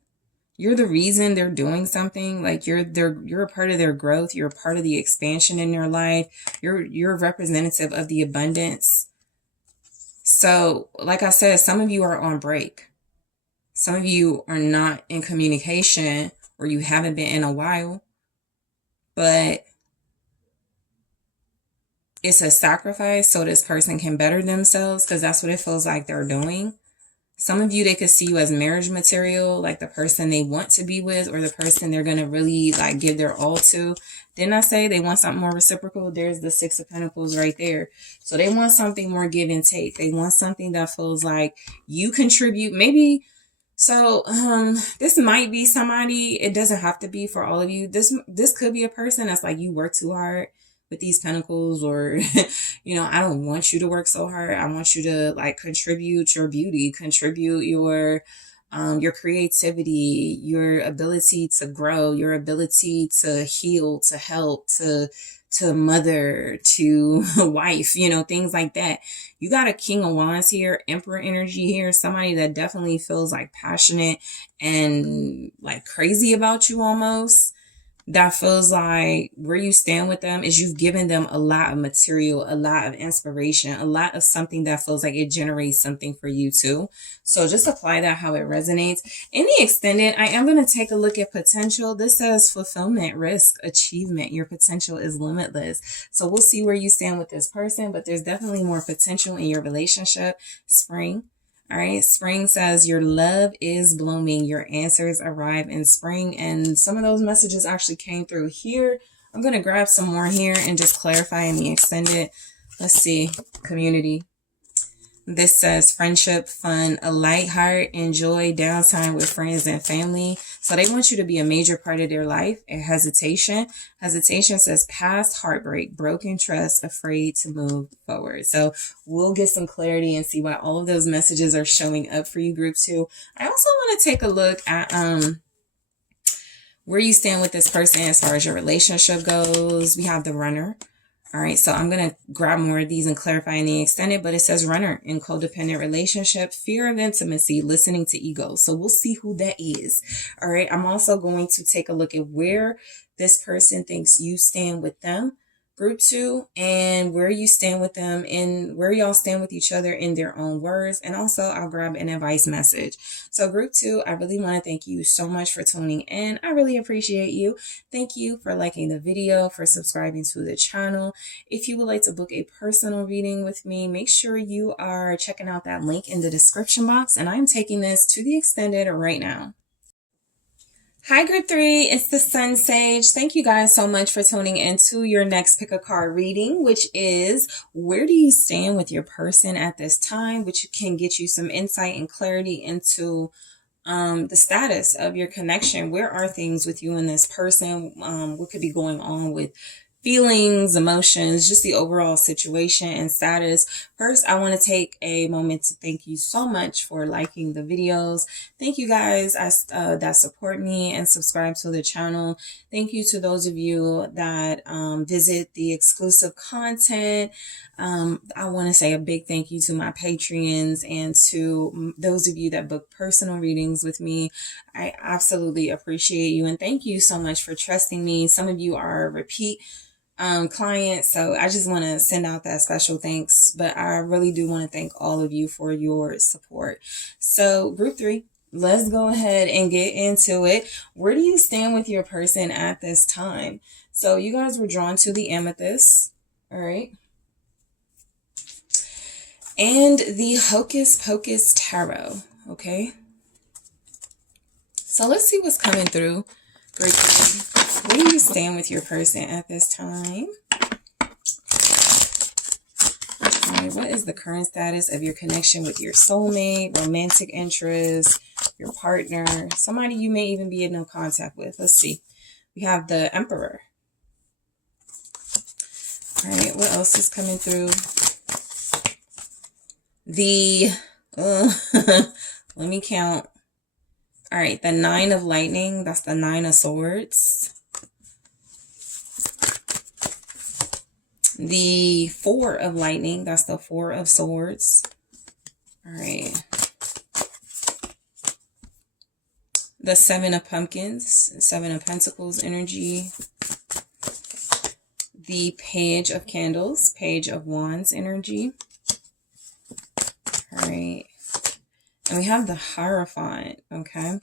You're the reason they're doing something. Like you're a part of their growth. You're a part of the expansion in their life. You're a representative of the abundance. So, like I said, some of you are on break. Some of you are not in communication, or you haven't been in a while, but it's a sacrifice so this person can better themselves, because that's what it feels like they're doing. Some of you, they could see you as marriage material, like the person they want to be with, or the person they're going to really like give their all to. Didn't I say they want something more reciprocal? There's the Six of Pentacles right there. So they want something more give and take. They want something that feels like you contribute. Maybe So, this might be somebody, it doesn't have to be for all of you. This could be a person that's like, you work too hard with these pentacles, or, you know, I don't want you to work so hard. I want you to like contribute your beauty, contribute your creativity, your ability to grow, your ability to heal, to help, to mother, to wife, you know, things like that. You got a King of Wands here, Emperor energy here, somebody that definitely feels like passionate and like crazy about you almost. That feels like where you stand with them is you've given them a lot of material, a lot of inspiration, a lot of something that feels like it generates something for you too. So just apply that how it resonates. In the extended, I am going to take a look at potential. This says fulfillment, risk, achievement. Your potential is limitless. So we'll see where you stand with this person, but there's definitely more potential in your relationship. Spring. All right. Spring says your love is blooming. Your answers arrive in spring. And some of those messages actually came through here. I'm going to grab some more here and just clarify in the extended. Let's see. Community. This says friendship, fun, a light heart, enjoy downtime with friends and family. So they want you to be a major part of their life. And hesitation. Hesitation says past heartbreak, broken trust, afraid to move forward. So we'll get some clarity and see why all of those messages are showing up for you, group 2. I also want to take a look at where you stand with this person as far as your relationship goes. We have the runner. All right, so I'm going to grab more of these and clarify in the extended, but it says runner in codependent relationship, fear of intimacy, listening to ego. So we'll see who that is. All right, I'm also going to take a look at where this person thinks you stand with them, group 2, and where you stand with them and where y'all stand with each other in their own words. And also I'll grab an advice message. So group 2, I really want to thank you so much for tuning in. I really appreciate you. Thank you for liking the video, for subscribing to the channel. If you would like to book a personal reading with me, make sure you are checking out that link in the description box. And I'm taking this to the extended right now. Hi, group 3. It's the SunSage. Thank you guys so much for tuning into your next pick a card reading, which is where do you stand with your person at this time, which can get you some insight and clarity into the status of your connection. Where are things with you and this person? What could be going on with feelings, emotions, just the overall situation and status. First, I want to take a moment to thank you so much for liking the videos. Thank you guys that support me and subscribe to the channel. Thank you to those of you that visit the exclusive content. I want to say a big thank you to my Patreons and to those of you that book personal readings with me. I absolutely appreciate you and thank you so much for trusting me. Some of you are repeat clients, so I just want to send out that special thanks, but I really do want to thank all of you for your support. So group 3, let's go ahead and get into it. Where do you stand with your person at this time? So you guys were drawn to the amethyst, all right, and the Hocus Pocus Tarot. Okay, so let's see what's coming through. Group 3. Where do you stand with your person at this time? All right, what is the current status of your connection with your soulmate, romantic interest, your partner, somebody you may even be in no contact with? Let's see. We have the Emperor. All right, what else is coming through? The, let me count. All right, the 9 of lightning, that's the 9 of swords. The 4 of lightning, that's the 4 of swords. All right. The 7 of pumpkins, 7 of pentacles energy. The page of candles, page of wands energy. All right. And we have the Hierophant, okay?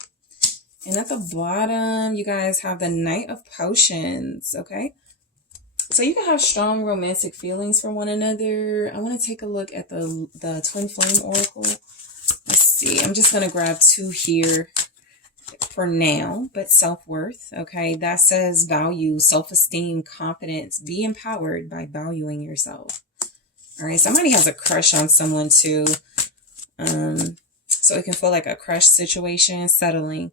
And at the bottom, you guys have the Knight of Potions, okay? So you can have strong romantic feelings for one another. I want to take a look at the Twin Flame Oracle. Let's see. I'm just going to grab 2 here for now, but self-worth, okay? That says value, self-esteem, confidence. Be empowered by valuing yourself. All right. Somebody has a crush on someone too. So it can feel like a crush situation, settling.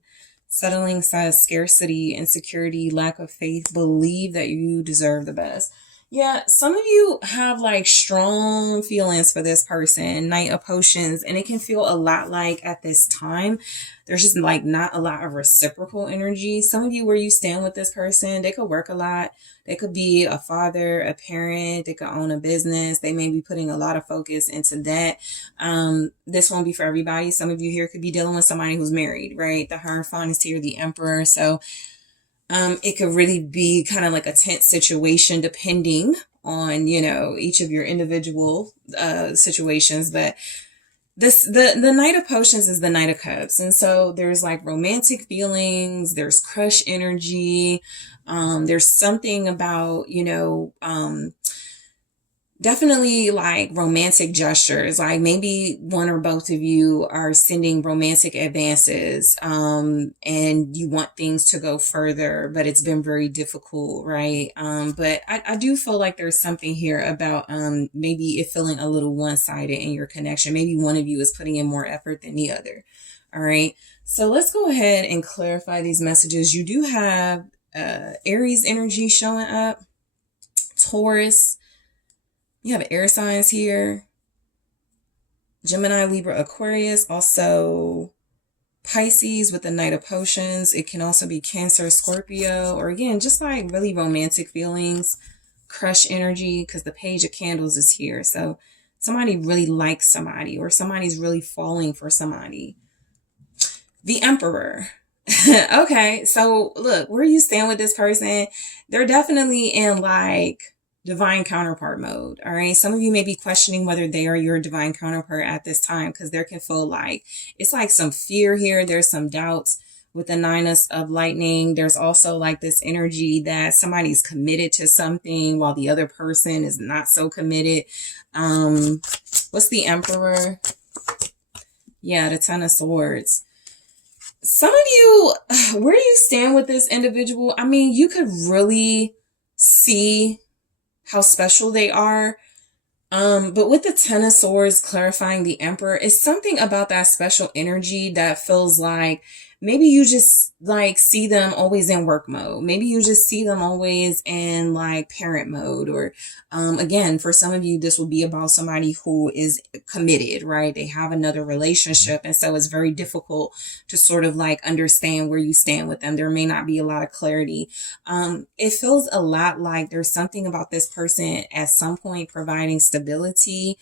Settling says scarcity, insecurity, lack of faith, believe that you deserve the best. Yeah, some of you have like strong feelings for this person, Knight of Potions, and it can feel a lot like at this time, there's just like not a lot of reciprocal energy. Some of you, where you stand with this person, they could work a lot. They could be a father, a parent, they could own a business. They may be putting a lot of focus into that. This won't be for everybody. Some of you here could be dealing with somebody who's married, right? The Hierophant is here, the Emperor. So it could really be kind of like a tense situation depending on, you know, each of your individual situations. But the Knight of Potions is the Knight of Cups. And so there's like romantic feelings, there's crush energy. There's something about, you know, definitely like romantic gestures. Like maybe one or both of you are sending romantic advances, and you want things to go further, but it's been very difficult, right? But I do feel like there's something here about maybe it feeling a little one-sided in your connection. Maybe one of you is putting in more effort than the other. All right. So let's go ahead and clarify these messages. You do have Aries energy showing up, Taurus. You have air signs here, Gemini, Libra, Aquarius, also Pisces with the Knight of Potions. It can also be Cancer, Scorpio, or again, just like really romantic feelings, crush energy, because the Page of Candles is here. So somebody really likes somebody, or somebody's really falling for somebody. The Emperor. Okay, so look, where you stand with this person, they're definitely in like divine counterpart mode. All right. Some of you may be questioning whether they are your divine counterpart at this time, because there can feel like it's like some fear here. There's some doubts with the Nine of Lightning. There's also like this energy that somebody's committed to something while the other person is not so committed. What's the Emperor? Yeah, the Ten of Swords. Some of you, where you stand with this individual, I mean, you could really see how special they are. But with the Ten of Swords clarifying the Emperor, it's something about that special energy that feels like maybe you just like see them always in work mode. Maybe you just see them always in like parent mode. Or again, for some of you, this will be about somebody who is committed, right? They have another relationship. And so it's very difficult to sort of like understand where you stand with them. There may not be a lot of clarity. It feels a lot like there's something about this person at some point providing stability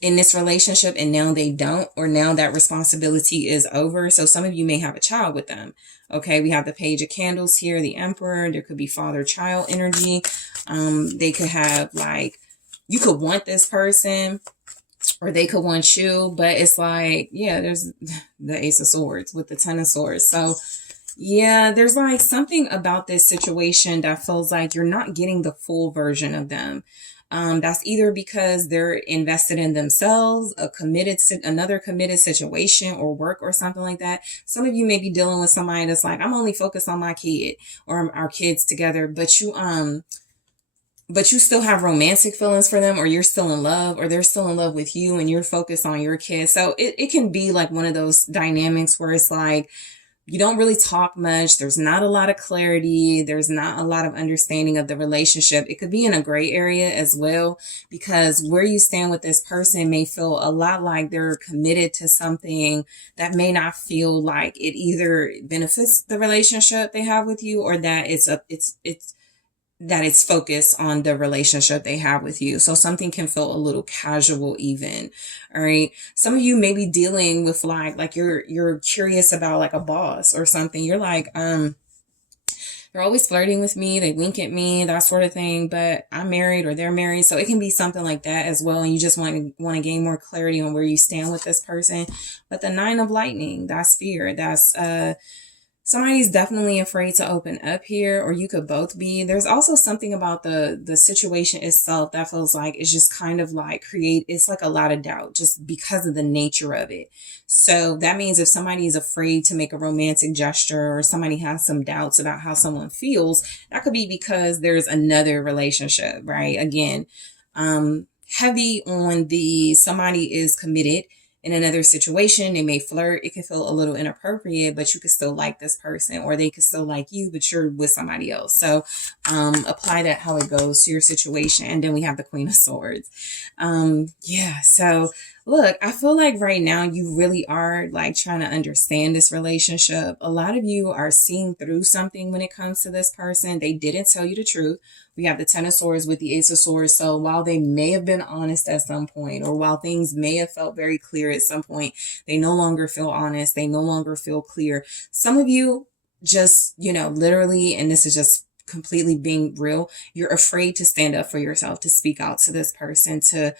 in this relationship, and now they don't, or now that responsibility is over. So some of you may have a child with them. Okay, we have the Page of Candles here, the Emperor. There could be father-child energy. They could have like, you could want this person, or they could want you, but it's like, yeah, there's the Ace of Swords with the Ten of Swords. So yeah, there's like something about this situation that feels like you're not getting the full version of them. That's either because they're invested in themselves, another committed situation or work or something like that. Some of you may be dealing with somebody that's like, I'm only focused on my kid or our kids together, but you still have romantic feelings for them, or you're still in love, or they're still in love with you and you're focused on your kids. So it can be like one of those dynamics where it's like, you don't really talk much. There's not a lot of clarity. There's not a lot of understanding of the relationship. It could be in a gray area as well, because where you stand with this person may feel a lot like they're committed to something that may not feel like it either benefits the relationship they have with you, or that it's focused on the relationship they have with you. So something can feel a little casual even. All right. Some of you may be dealing with like you're curious about like a boss or something. You're like, they're always flirting with me. They wink at me, that sort of thing, but I'm married or they're married. So it can be something like that as well. And you just want to gain more clarity on where you stand with this person. But the Nine of Lightning, that's fear. That's, somebody's definitely afraid to open up here, or you could both be. There's also something about the situation itself that feels like it's just kind of like it's like a lot of doubt just because of the nature of it. So that means if somebody is afraid to make a romantic gesture, or somebody has some doubts about how someone feels, that could be because there's another relationship, right? Again, heavy on somebody is committed in another situation, they may flirt. It can feel a little inappropriate, but you could still like this person, or they could still like you, but you're with somebody else. So apply that how it goes to your situation. And then we have the Queen of Swords. Yeah, so look, I feel like right now you really are like trying to understand this relationship. A lot of you are seeing through something when it comes to this person. They didn't tell you the truth. We have the Ten of Swords with the Ace of Swords. So while they may have been honest at some point, or while things may have felt very clear at some point, they no longer feel honest. They no longer feel clear. Some of you just, literally, and this is just completely being real, you're afraid to stand up for yourself, to speak out to this person, to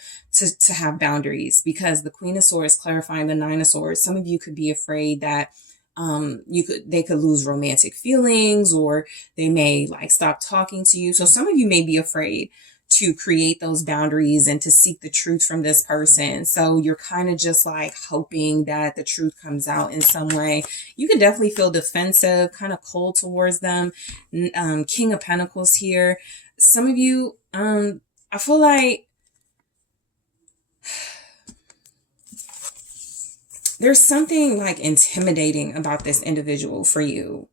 have boundaries, because the Queen of Swords clarifying the Nine of Swords. Some of you could be afraid that they could lose romantic feelings, or they may like stop talking to you. So some of you may be afraid to create those boundaries and to seek the truth from this person. So you're kind of just like hoping that the truth comes out in some way. You can definitely feel defensive, kind of cold towards them. King of Pentacles here. Some of you, I feel like there's something like intimidating about this individual for you,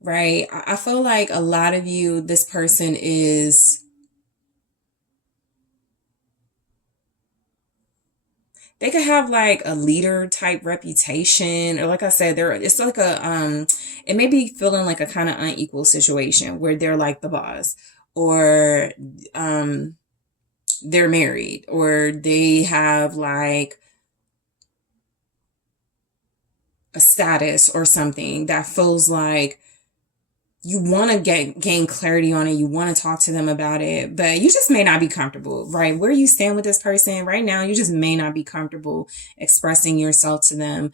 right? I feel like a lot of you, this person is, they could have like a leader type reputation, or like I said, it's like it may be feeling like a kind of unequal situation where they're like the boss, or they're married, or they have like a status or something that feels like you want to gain clarity on it. You want to talk to them about it, but you just may not be comfortable, right? Where you stand with this person right now, you just may not be comfortable expressing yourself to them.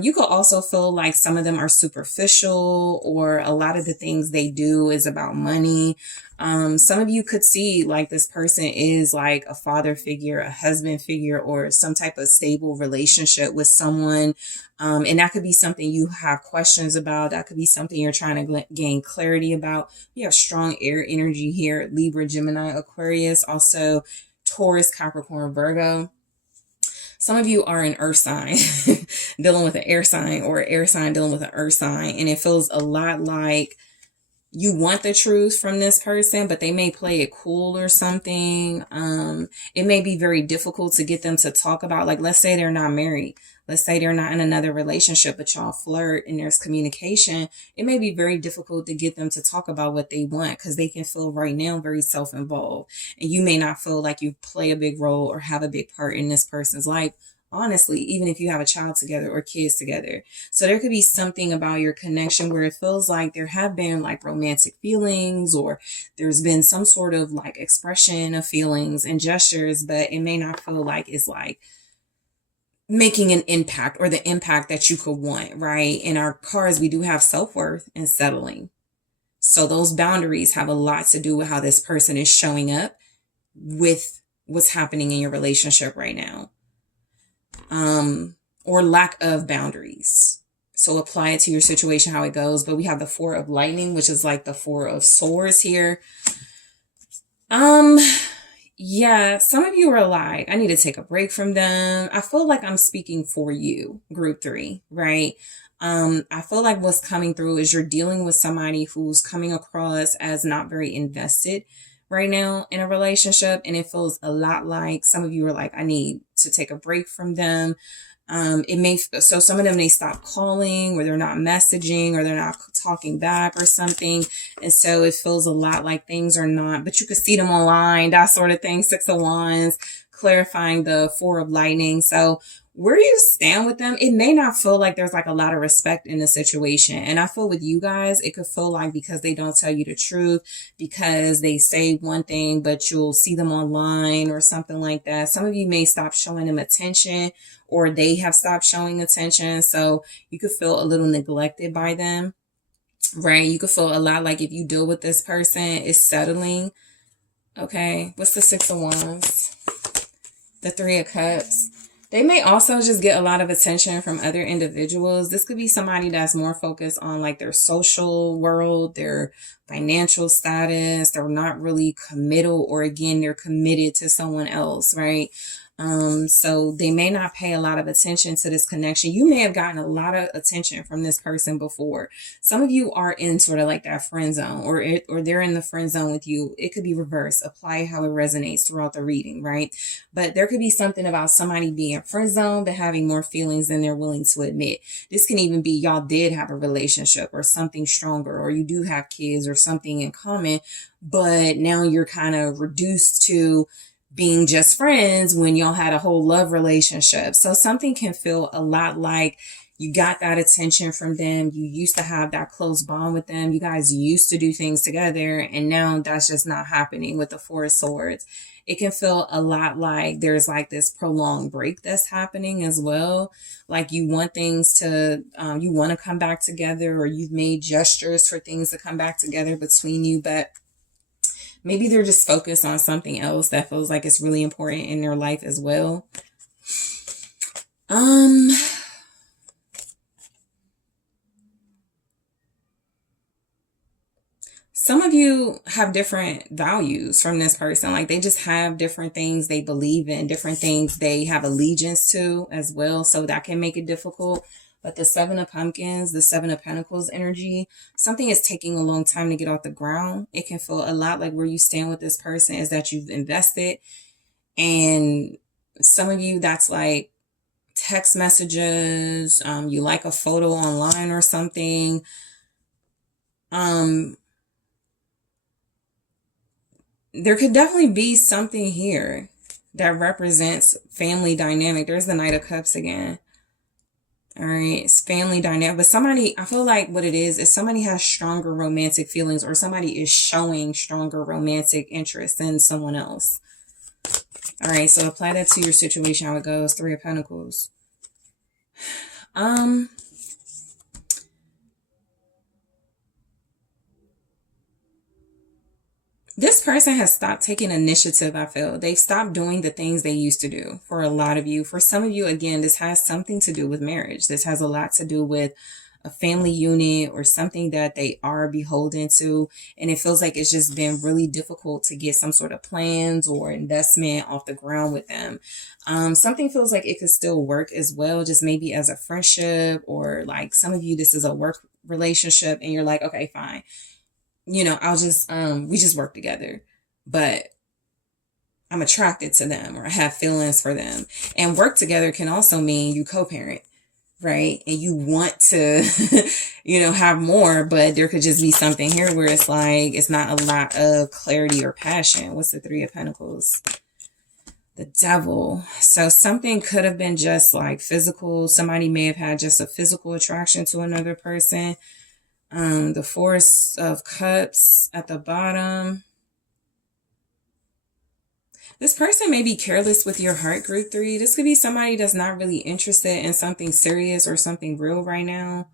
You could also feel like some of them are superficial, or a lot of the things they do is about money. Some of you could see like this person is like a father figure, a husband figure, or some type of stable relationship with someone. And that could be something you have questions about. That could be something you're trying to gain clarity about. You have strong air energy here: Libra, Gemini, Aquarius, also Taurus, Capricorn, Virgo. Some of you are an earth sign dealing with an air sign, or an air sign dealing with an earth sign. And it feels a lot like you want the truth from this person, but they may play it cool or something. It may be very difficult to get them to talk about, like, let's say they're not married. Let's say they're not in another relationship, but y'all flirt and there's communication. It may be very difficult to get them to talk about what they want, because they can feel right now very self-involved. And you may not feel like you play a big role or have a big part in this person's life, honestly, even if you have a child together or kids together. So there could be something about your connection where it feels like there have been like romantic feelings, or there's been some sort of like expression of feelings and gestures, but it may not feel like it's like making an impact, or the impact that you could want, right? In our cards, we do have self-worth and settling. So those boundaries have a lot to do with how this person is showing up with what's happening in your relationship right now. Or lack of boundaries. So apply it to your situation, how it goes. But we have the Four of Lightning, which is like the Four of Swords here. Yeah, some of you are like, I need to take a break from them. I feel like I'm speaking for you, group 3, right? I feel like what's coming through is you're dealing with somebody who's coming across as not very invested right now in a relationship. And it feels a lot like some of you are like, I need to take a break from them. So some of them, they stop calling, or they're not messaging, or they're not talking back or something. And so it feels a lot like things are not, but you could see them online, that sort of thing. 6 of Wands, clarifying the Four of Lightning. So where you stand with them, it may not feel like there's like a lot of respect in the situation. And I feel with you guys, it could feel like because they don't tell you the truth, because they say one thing, but you'll see them online or something like that. Some of you may stop showing them attention, or they have stopped showing attention. So you could feel a little neglected by them, right? You could feel a lot like if you deal with this person, it's settling. Okay. What's the 6 of Wands? The 3 of Cups. They may also just get a lot of attention from other individuals. This could be somebody that's more focused on like their social world, their financial status. They're not really committal, or again, they're committed to someone else, right? So they may not pay a lot of attention to this connection. You may have gotten a lot of attention from this person before. Some of you are in sort of like that friend zone, or they're in the friend zone with you. It could be reverse. Apply how it resonates throughout the reading, right? But there could be something about somebody being friend zone but having more feelings than they're willing to admit. This can even be y'all did have a relationship or something stronger, or you do have kids or something in common, but now you're kind of reduced to being just friends when y'all had a whole love relationship. So something can feel a lot like you got that attention from them. You used to have that close bond with them. You guys used to do things together, and now that's just not happening with the Four of Swords. It can feel a lot like there's like this prolonged break that's happening as well. Like you want things to, you want to come back together, or you've made gestures for things to come back together between you, but maybe they're just focused on something else that feels like it's really important in their life as well. Some of you have different values from this person. Like they just have different things they believe in, different things they have allegiance to as well. So that can make it difficult. But the Seven of Pumpkins, the Seven of Pentacles energy, something is taking a long time to get off the ground. It can feel a lot like where you stand with this person is that you've invested. And some of you, that's like text messages. You like a photo online or something. There could definitely be something here that represents family dynamic. There's the Knight of Cups again. All right, it's family dynamic. But somebody, I feel like what it is somebody has stronger romantic feelings, or somebody is showing stronger romantic interest than someone else. All right, so apply that to your situation, how it goes. Three of Pentacles. This person has stopped taking initiative, I feel. They've stopped doing the things they used to do for a lot of you. For some of you, again, this has something to do with marriage. This has a lot to do with a family unit or something that they are beholden to. And it feels like it's just been really difficult to get some sort of plans or investment off the ground with them. Something feels like it could still work as well, just maybe as a friendship, or like some of you, this is a work relationship and you're like, okay, fine. You know, I'll just, we just work together, but I'm attracted to them or I have feelings for them. And work together can also mean you co-parent, right? And you want to, you know, have more, but there could just be something here where it's like, it's not a lot of clarity or passion. What's the Three of Pentacles? The Devil. So something could have been just like physical. Somebody may have had just a physical attraction to another person. The Four of Cups at the bottom. This person may be careless with your heart, group 3. This could be somebody that's not really interested in something serious or something real right now.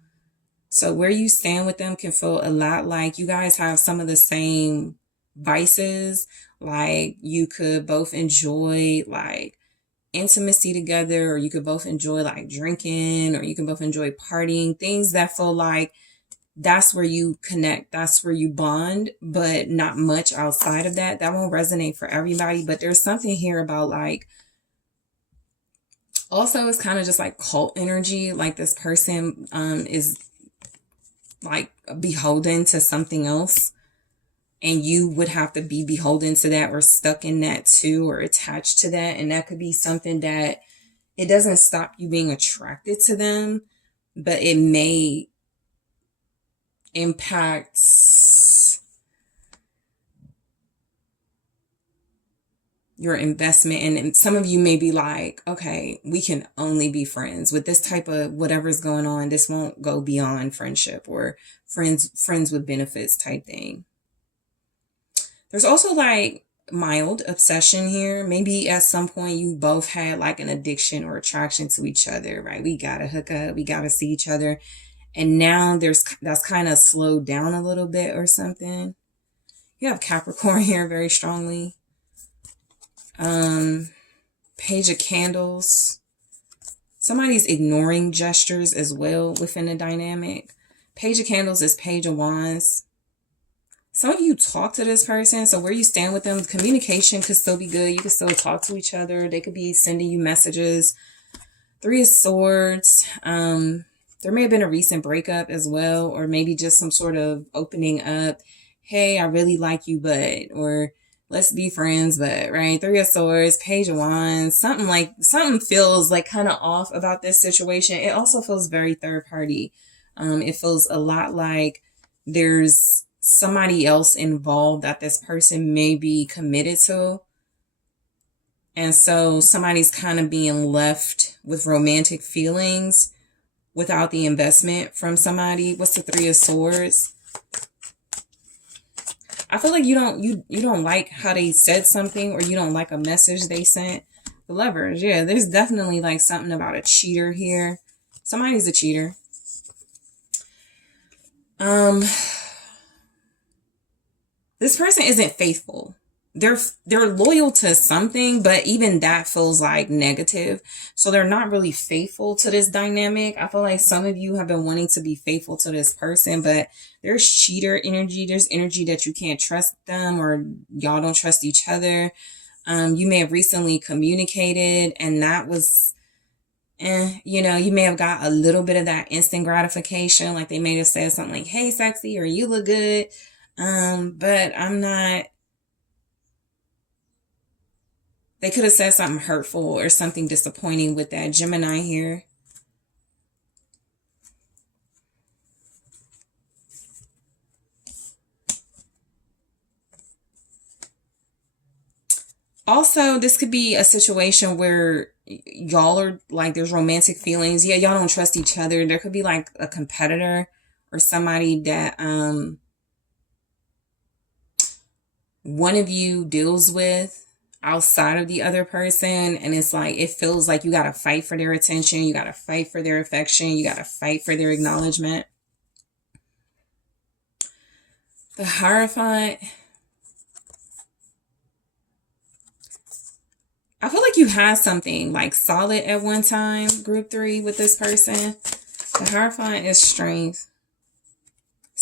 So where you stand with them can feel a lot like you guys have some of the same vices. Like you could both enjoy like intimacy together, or you could both enjoy like drinking, or you can both enjoy partying. Things that feel like that's where you connect, that's where you bond, but not much outside of that. That won't resonate for everybody, but there's something here about like, also it's kind of just like cult energy. Like this person is like beholden to something else, and you would have to be beholden to that or stuck in that too, or attached to that. And that could be something that it doesn't stop you being attracted to them, but it may impacts your investment. And some of you may be like, okay, we can only be friends with this type of whatever's going on. This won't go beyond friendship or friends with benefits type thing. There's also like mild obsession here. Maybe at some point you both had like an addiction or attraction to each other, right? We gotta hook up, we gotta see each other. And now that's kind of slowed down a little bit or something. You have Capricorn here very strongly. Page of Candles. Somebody's ignoring gestures as well within the dynamic. Page of Candles is Page of Wands. Some of you talk to this person, so where you stand with them, communication could still be good. You could still talk to each other. They could be sending you messages. 3 of Swords. There may have been a recent breakup as well, or maybe just some sort of opening up. Hey, I really like you, but, or let's be friends, but, right? 3 of Swords, Page of Wands, something feels like kind of off about this situation. It also feels very third party. It feels a lot like there's somebody else involved that this person may be committed to. And so somebody's kind of being left with romantic feelings without the investment from somebody. What's the 3 of Swords? I feel like you don't like how they said something, or you don't like a message they sent. The Lovers, yeah, there's definitely like something about a cheater here. Somebody's a cheater. This person isn't faithful. They're loyal to something, but even that feels like negative. So they're not really faithful to this dynamic. I feel like some of you have been wanting to be faithful to this person, but there's cheater energy. There's energy that you can't trust them, or y'all don't trust each other. You may have recently communicated, and that was, you may have got a little bit of that instant gratification. Like they may have said something like, hey, sexy, or you look good. But I'm not. They could have said something hurtful or something disappointing with that Gemini here. Also, this could be a situation where y'all are like, there's romantic feelings. Yeah, y'all don't trust each other. There could be like a competitor or somebody that one of you deals with outside of the other person, and it's like it feels like you got to fight for their attention, you got to fight for their affection, you got to fight for their acknowledgement. The Hierophant. I feel like you had something like solid at one time, group 3, with this person. The Hierophant is strength.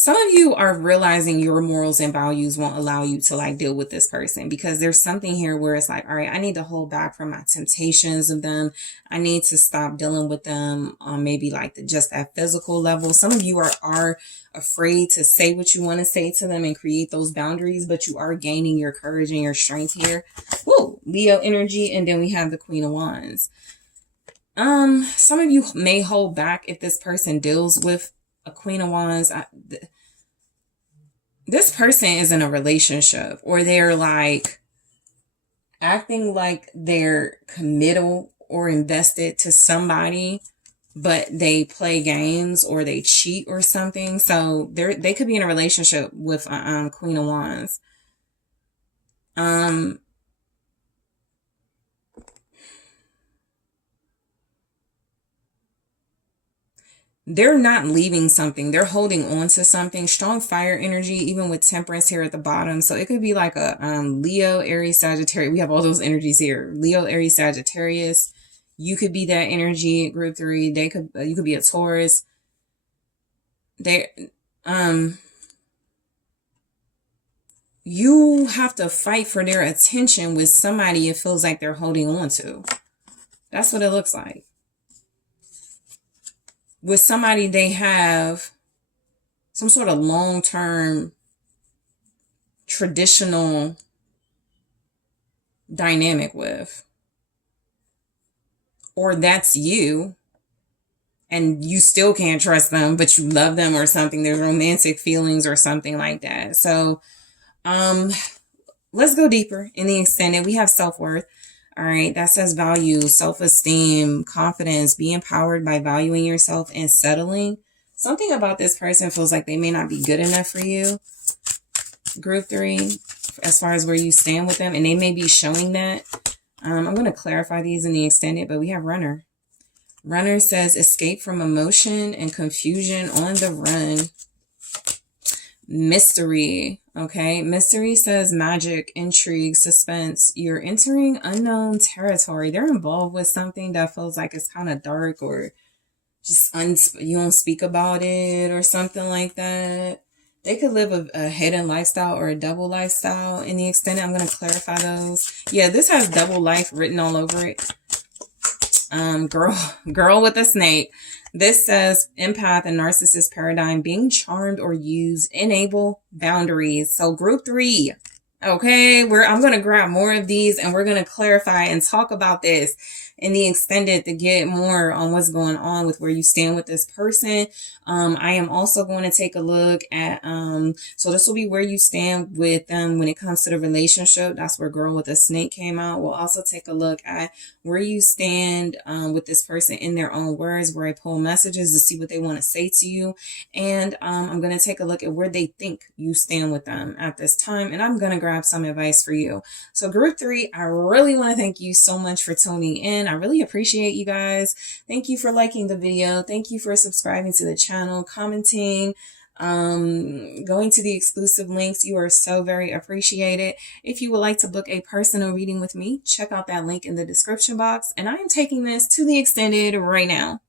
Some of you are realizing your morals and values won't allow you to like deal with this person, because there's something here where it's like, all right, I need to hold back from my temptations of them. I need to stop dealing with them on maybe like just that physical level. Some of you are afraid to say what you want to say to them and create those boundaries, but you are gaining your courage and your strength here. Woo, Leo energy. And then we have the Queen of Wands. Some of you may hold back if this person deals with a Queen of Wands. This person is in a relationship, or they're like acting like they're committal or invested to somebody, but they play games or they cheat or something. So they could be in a relationship with Queen of Wands. They're not leaving something. They're holding on to something. Strong fire energy, even with Temperance here at the bottom. So it could be like a Leo, Aries, Sagittarius. We have all those energies here. Leo, Aries, Sagittarius. You could be that energy, group 3. You could be a Taurus. You have to fight for their attention with somebody it feels like they're holding on to. That's what it looks like. With somebody they have some sort of long-term traditional dynamic with. Or that's you, and you still can't trust them, but you love them or something. There's romantic feelings or something like that. So let's go deeper in the extended. We have self-worth. All right, that says value, self-esteem, confidence, be empowered by valuing yourself and settling. Something about this person feels like they may not be good enough for you, group 3, as far as where you stand with them, and they may be showing that. I'm going to clarify these in the extended, but we have Runner. Runner says escape from emotion and confusion on the run. Mystery. Okay, mystery says magic, intrigue, suspense. You're entering unknown territory. They're involved with something that feels like it's kind of dark, or just you don't speak about it or something like that. They could live a hidden lifestyle or a double lifestyle. In the extended, I'm going to clarify those. Yeah, this has double life written all over it. Girl with a snake. This says empath and narcissist paradigm, being charmed or used, enable boundaries. So group 3. Okay, I'm going to grab more of these and we're going to clarify and talk about this in the extended to get more on what's going on with where you stand with this person. I am also going to take a look at, so this will be where you stand with them when it comes to the relationship. That's where girl with a snake came out. We'll also take a look at where you stand with this person in their own words, where I pull messages to see what they want to say to you. And I'm going to take a look at where they think you stand with them at this time. And I'm going to grab some advice for you. So group 3, I really want to thank you so much for tuning in. I really appreciate you guys. Thank you for liking the video. Thank you for subscribing to the channel, commenting, going to the exclusive links. You are so very appreciated. If you would like to book a personal reading with me, check out that link in the description box. And I am taking this to the extended right now.